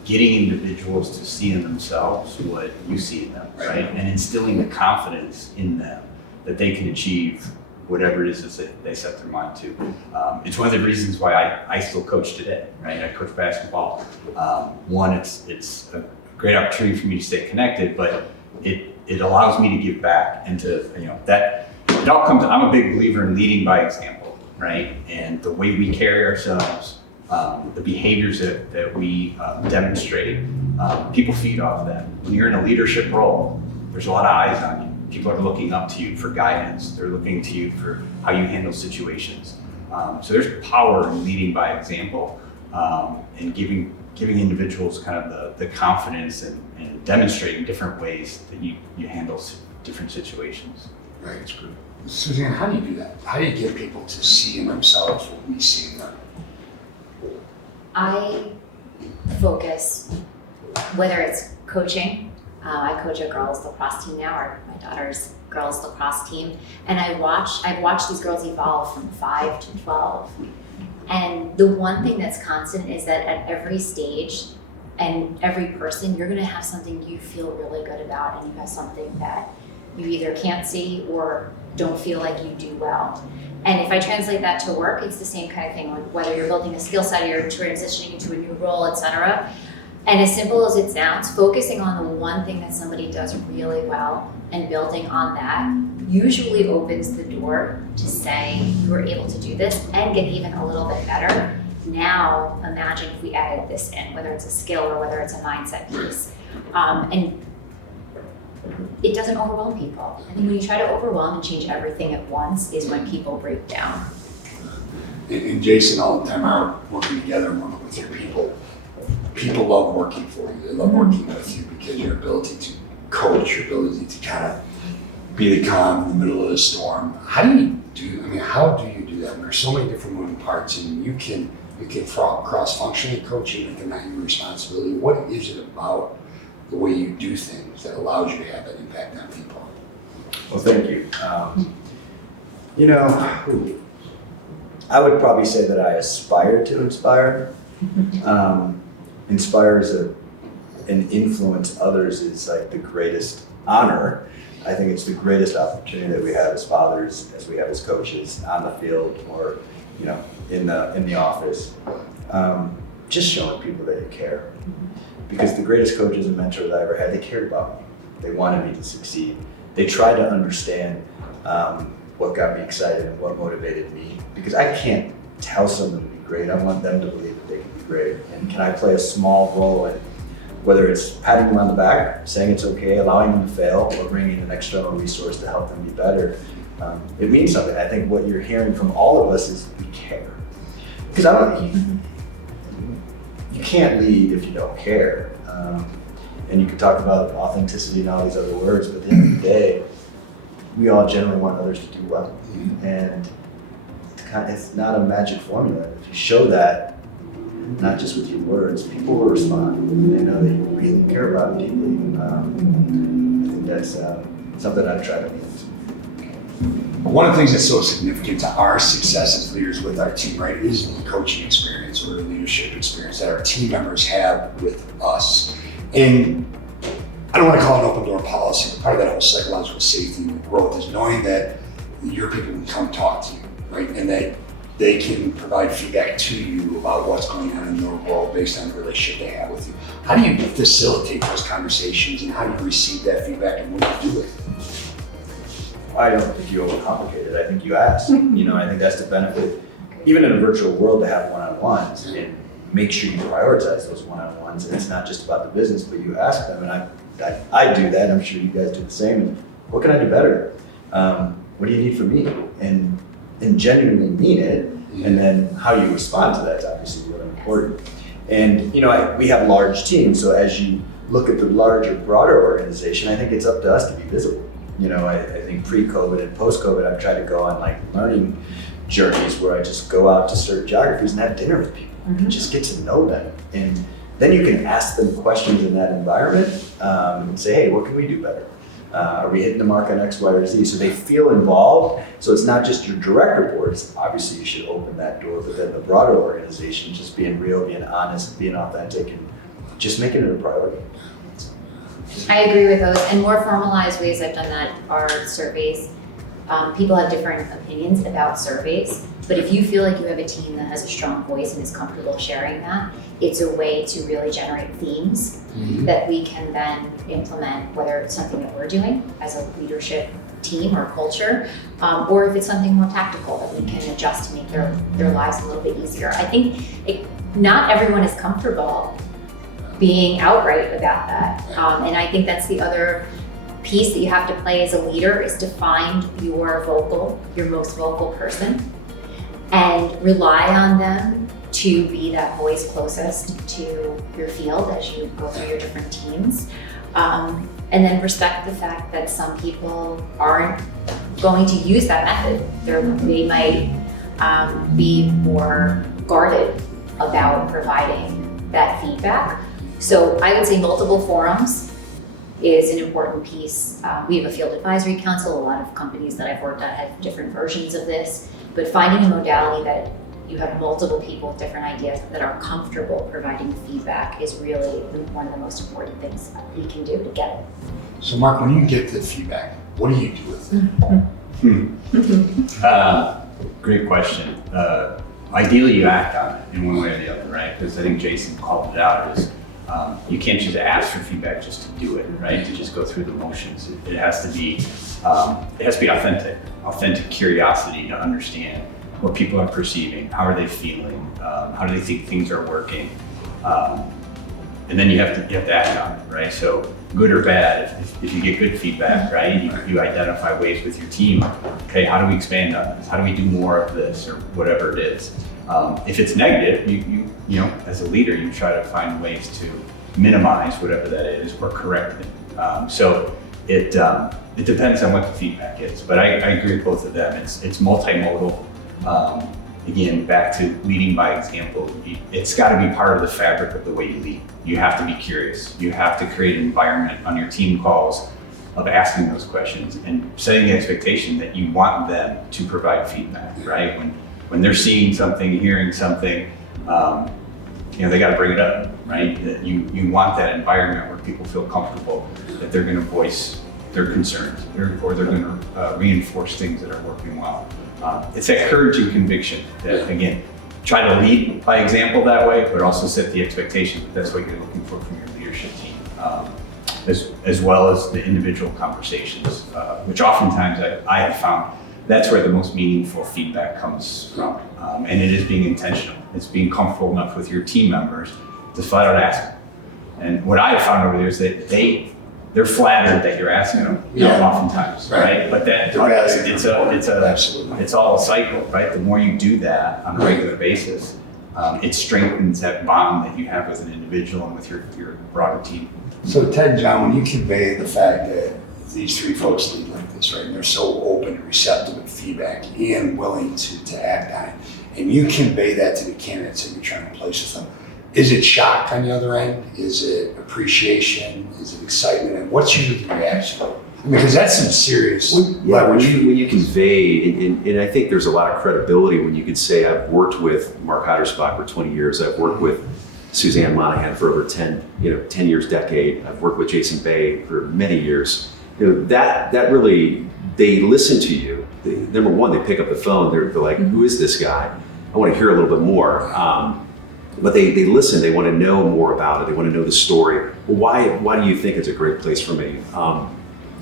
getting individuals to see in themselves what you see in them, right? And instilling the confidence in them that they can achieve whatever it is that they set their mind to. It's one of the reasons why I still coach today, right? I coach basketball. One, it's a great opportunity for me to stay connected, but it allows me to give back and to, that it all comes, I'm a big believer in leading by example, right? And the way we carry ourselves, the behaviors that we demonstrate, people feed off that. When you're in a leadership role, there's a lot of eyes on you. People are looking up to you for guidance. They're looking to you for how you handle situations. So there's power in leading by example, and giving individuals kind of the confidence and demonstrating different ways that you handle different situations. Right, it's good. Suzanne, how do you do that? How do you get people to see in themselves what we see in them? I focus, whether it's coaching, I coach a girls lacrosse team now, or my daughter's girls lacrosse team, and I've watched these girls evolve from 5 to 12, And the one thing that's constant is that at every stage and every person, you're gonna have something you feel really good about, and you have something that you either can't see or don't feel like you do well. And if I translate that to work, it's the same kind of thing, like whether you're building a skill set or you're transitioning into a new role, etc. And as simple as it sounds, focusing on the one thing that somebody does really well and building on that usually opens the door to say, you were able to do this and get even a little bit better. Now, imagine if we added this in, whether it's a skill or whether it's a mindset piece. And it doesn't overwhelm people. I think when you try to overwhelm and change everything at once is when people break down. And Jason, all the time are working together and working with your people. People love working for you. They love working with you because your ability to coach, your ability to kind of be the calm in the middle of the storm. How do you do that when there's so many different moving parts and you can cross-functionally coach even if they're not your responsibility? What is it about the way you do things that allows you to have that impact on people? Well, thank you. I would probably say that I aspire to inspire. Inspires and influence others is like the greatest honor. I think it's the greatest opportunity that we have as fathers, as we have as coaches on the field or, in the office. Just showing people that you care. Because the greatest coaches and mentors I ever had, they cared about me. They wanted me to succeed. They tried to understand what got me excited and what motivated me. Because I can't tell someone to be great. I want them to believe that they can be great. And can I play a small role in whether it's patting them on the back, saying it's okay, allowing them to fail, or bringing an external resource to help them be better. It means something. I think what you're hearing from all of us is we care. Because you can't lead if you don't care. And you can talk about authenticity and all these other words, but at the end of the day, we all generally want others to do well. And it's not a magic formula. If you show that, not just with your words, people will respond. They know that you really care about people. I think that's something I've tried to be. But one of the things that's so significant to our success as leaders with our team, right, is the coaching experience or the leadership experience that our team members have with us. And I don't want to call it an open door policy, but part of that whole psychological safety and growth is knowing that your people can come talk to you, right? And that they can provide feedback to you about what's going on in your world based on the relationship they have with you. How do you facilitate those conversations and how do you receive that feedback and what do you do with it? I don't think you overcomplicate it. I think you ask. I think that's the benefit, even in a virtual world, to have one-on-ones and make sure you prioritize those one-on-ones. And it's not just about the business, but you ask them. And I do that. I'm sure you guys do the same. And what can I do better? What do you need from me? And genuinely mean it, and then how you respond to that is obviously really important. And we have large teams, so as you look at the larger, broader organization, I think it's up to us to be visible. I think pre-COVID and post-COVID, I've tried to go on like learning journeys where I just go out to certain geographies and have dinner with people and just get to know them. And then you can ask them questions in that environment and say, hey, what can we do better? Are we hitting the mark on X, Y, or Z? So they feel involved. So it's not just your direct reports. Obviously, you should open that door, but then the broader organization, just being real, being honest, being authentic, and just making it a priority. I agree with those. And more formalized ways I've done that are surveys. People have different opinions about surveys, but if you feel like you have a team that has a strong voice and is comfortable sharing that, it's a way to really generate themes that we can then implement, whether it's something that we're doing as a leadership team or culture, or if it's something more tactical that we can adjust to make their lives a little bit easier. I think not everyone is comfortable being outright about that. And I think that's the other piece that you have to play as a leader is to find your most vocal person and rely on them to be that voice closest to your field as you go through your different teams. And then respect the fact that some people aren't going to use that method. They might be more guarded about providing that feedback. So I would say multiple forums is an important piece. We have a field advisory council. A lot of companies that I've worked at have different versions of this, but finding a modality that you have multiple people with different ideas that are comfortable providing feedback is really one of the most important things that we can do to get it. So Mark, when you get the feedback, what do you do with it? Great question. Ideally, you act on it in one way or the other, right? Because I think Jason called it out, is you can't just ask for feedback just to do it, right? To just go through the motions. It has to be authentic curiosity to understand what people are perceiving, how are they feeling, how do they think things are working, and then you have to act on it, right? So good or bad, if you get good feedback, right, you identify ways with your team. Okay, how do we expand on this? How do we do more of this, or whatever it is? If it's negative, you know, as a leader, you try to find ways to minimize whatever that is or correct it. So it depends on what the feedback is, but I agree with both of them. It's multimodal. Again, back to leading by example, it's got to be part of the fabric of the way you lead. You have to be curious. You have to create an environment on your team calls of asking those questions and setting the expectation that you want them to provide feedback, right? When they're seeing something, hearing something, you know, they got to bring it up, right? That you want that environment where people feel comfortable that they're going to voice their concerns or they're going to reinforce things that are working well. It's that courage and conviction that, again, try to lead by example that way, but also set the expectation that that's what you're looking for from your leadership team, as well as the individual conversations, which oftentimes I have found that's where the most meaningful feedback comes from. And it is being intentional. It's being comfortable enough with your team members to flat out ask them. And what I have found over there is that they're flattered that you're asking them, oftentimes, right? But that it's all a cycle, right? The more you do that on a regular basis, it strengthens that bond that you have with an individual and with your broader team. So Ted and John, when you convey the fact that these three folks lead like this, right, and they're so open and receptive to feedback and willing to act on it, and you convey that to the candidates that you're trying to place with them, is it shock on the other end? Is it appreciation? Is it excitement? And what's usually the reaction? I mean, because that's some serious leverage. When you convey, and I think there's a lot of credibility when you can say, I've worked with Mark Heidersbach for 20 years. I've worked with Suzanne Monahan for over 10 years, decade. I've worked with Jason Bay for many years. You know, that really, they listen to you. Number one, they pick up the phone. They're like, who is this guy? I want to hear a little bit more. But they listen, they want to know more about it, they want to know the story. Well, why do you think it's a great place for me?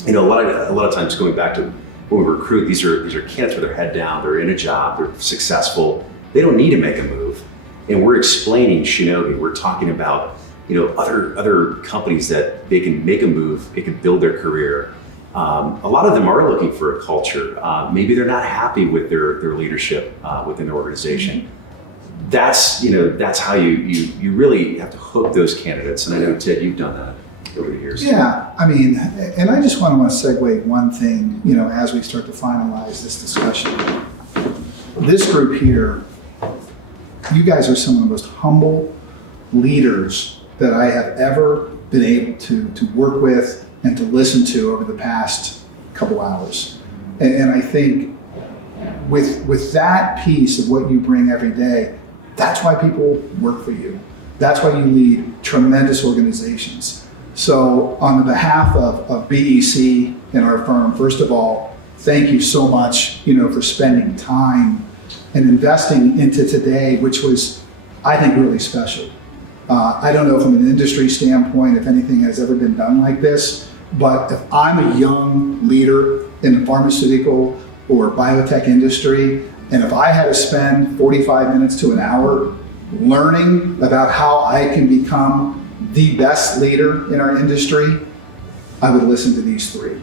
You know, a lot of times going back to when we recruit, these are candidates with their head down, they're in a job, they're successful, they don't need to make a move. And we're explaining Shinobi, we're talking about, you know, other companies that they can make a move, they can build their career. A lot of them are looking for a culture. Maybe they're not happy with their leadership within their organization. That's how you really have to hook those candidates. And I know, Ted, you've done that over the years. Yeah, I mean, and I just want to segue one thing, you know, as we start to finalize this discussion. This group here, you guys are some of the most humble leaders that I have ever been able to work with and to listen to over the past couple hours. And I think with that piece of what you bring every day, that's why people work for you. That's why you lead tremendous organizations. So on the behalf of BEC and our firm, first of all, thank you so much, you know, for spending time and investing into today, which was, I think, really special. I don't know from an industry standpoint if anything has ever been done like this, but if I'm a young leader in the pharmaceutical or biotech industry, and if I had to spend 45 minutes to an hour learning about how I can become the best leader in our industry, I would listen to these three.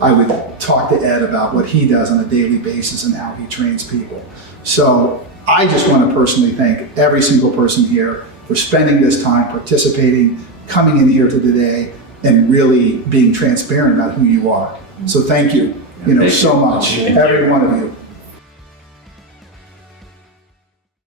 I would talk to Ed about what he does on a daily basis and how he trains people. So I just want to personally thank every single person here for spending this time, participating, coming in here to today, and really being transparent about who you are. So thank you, so much, every one of you.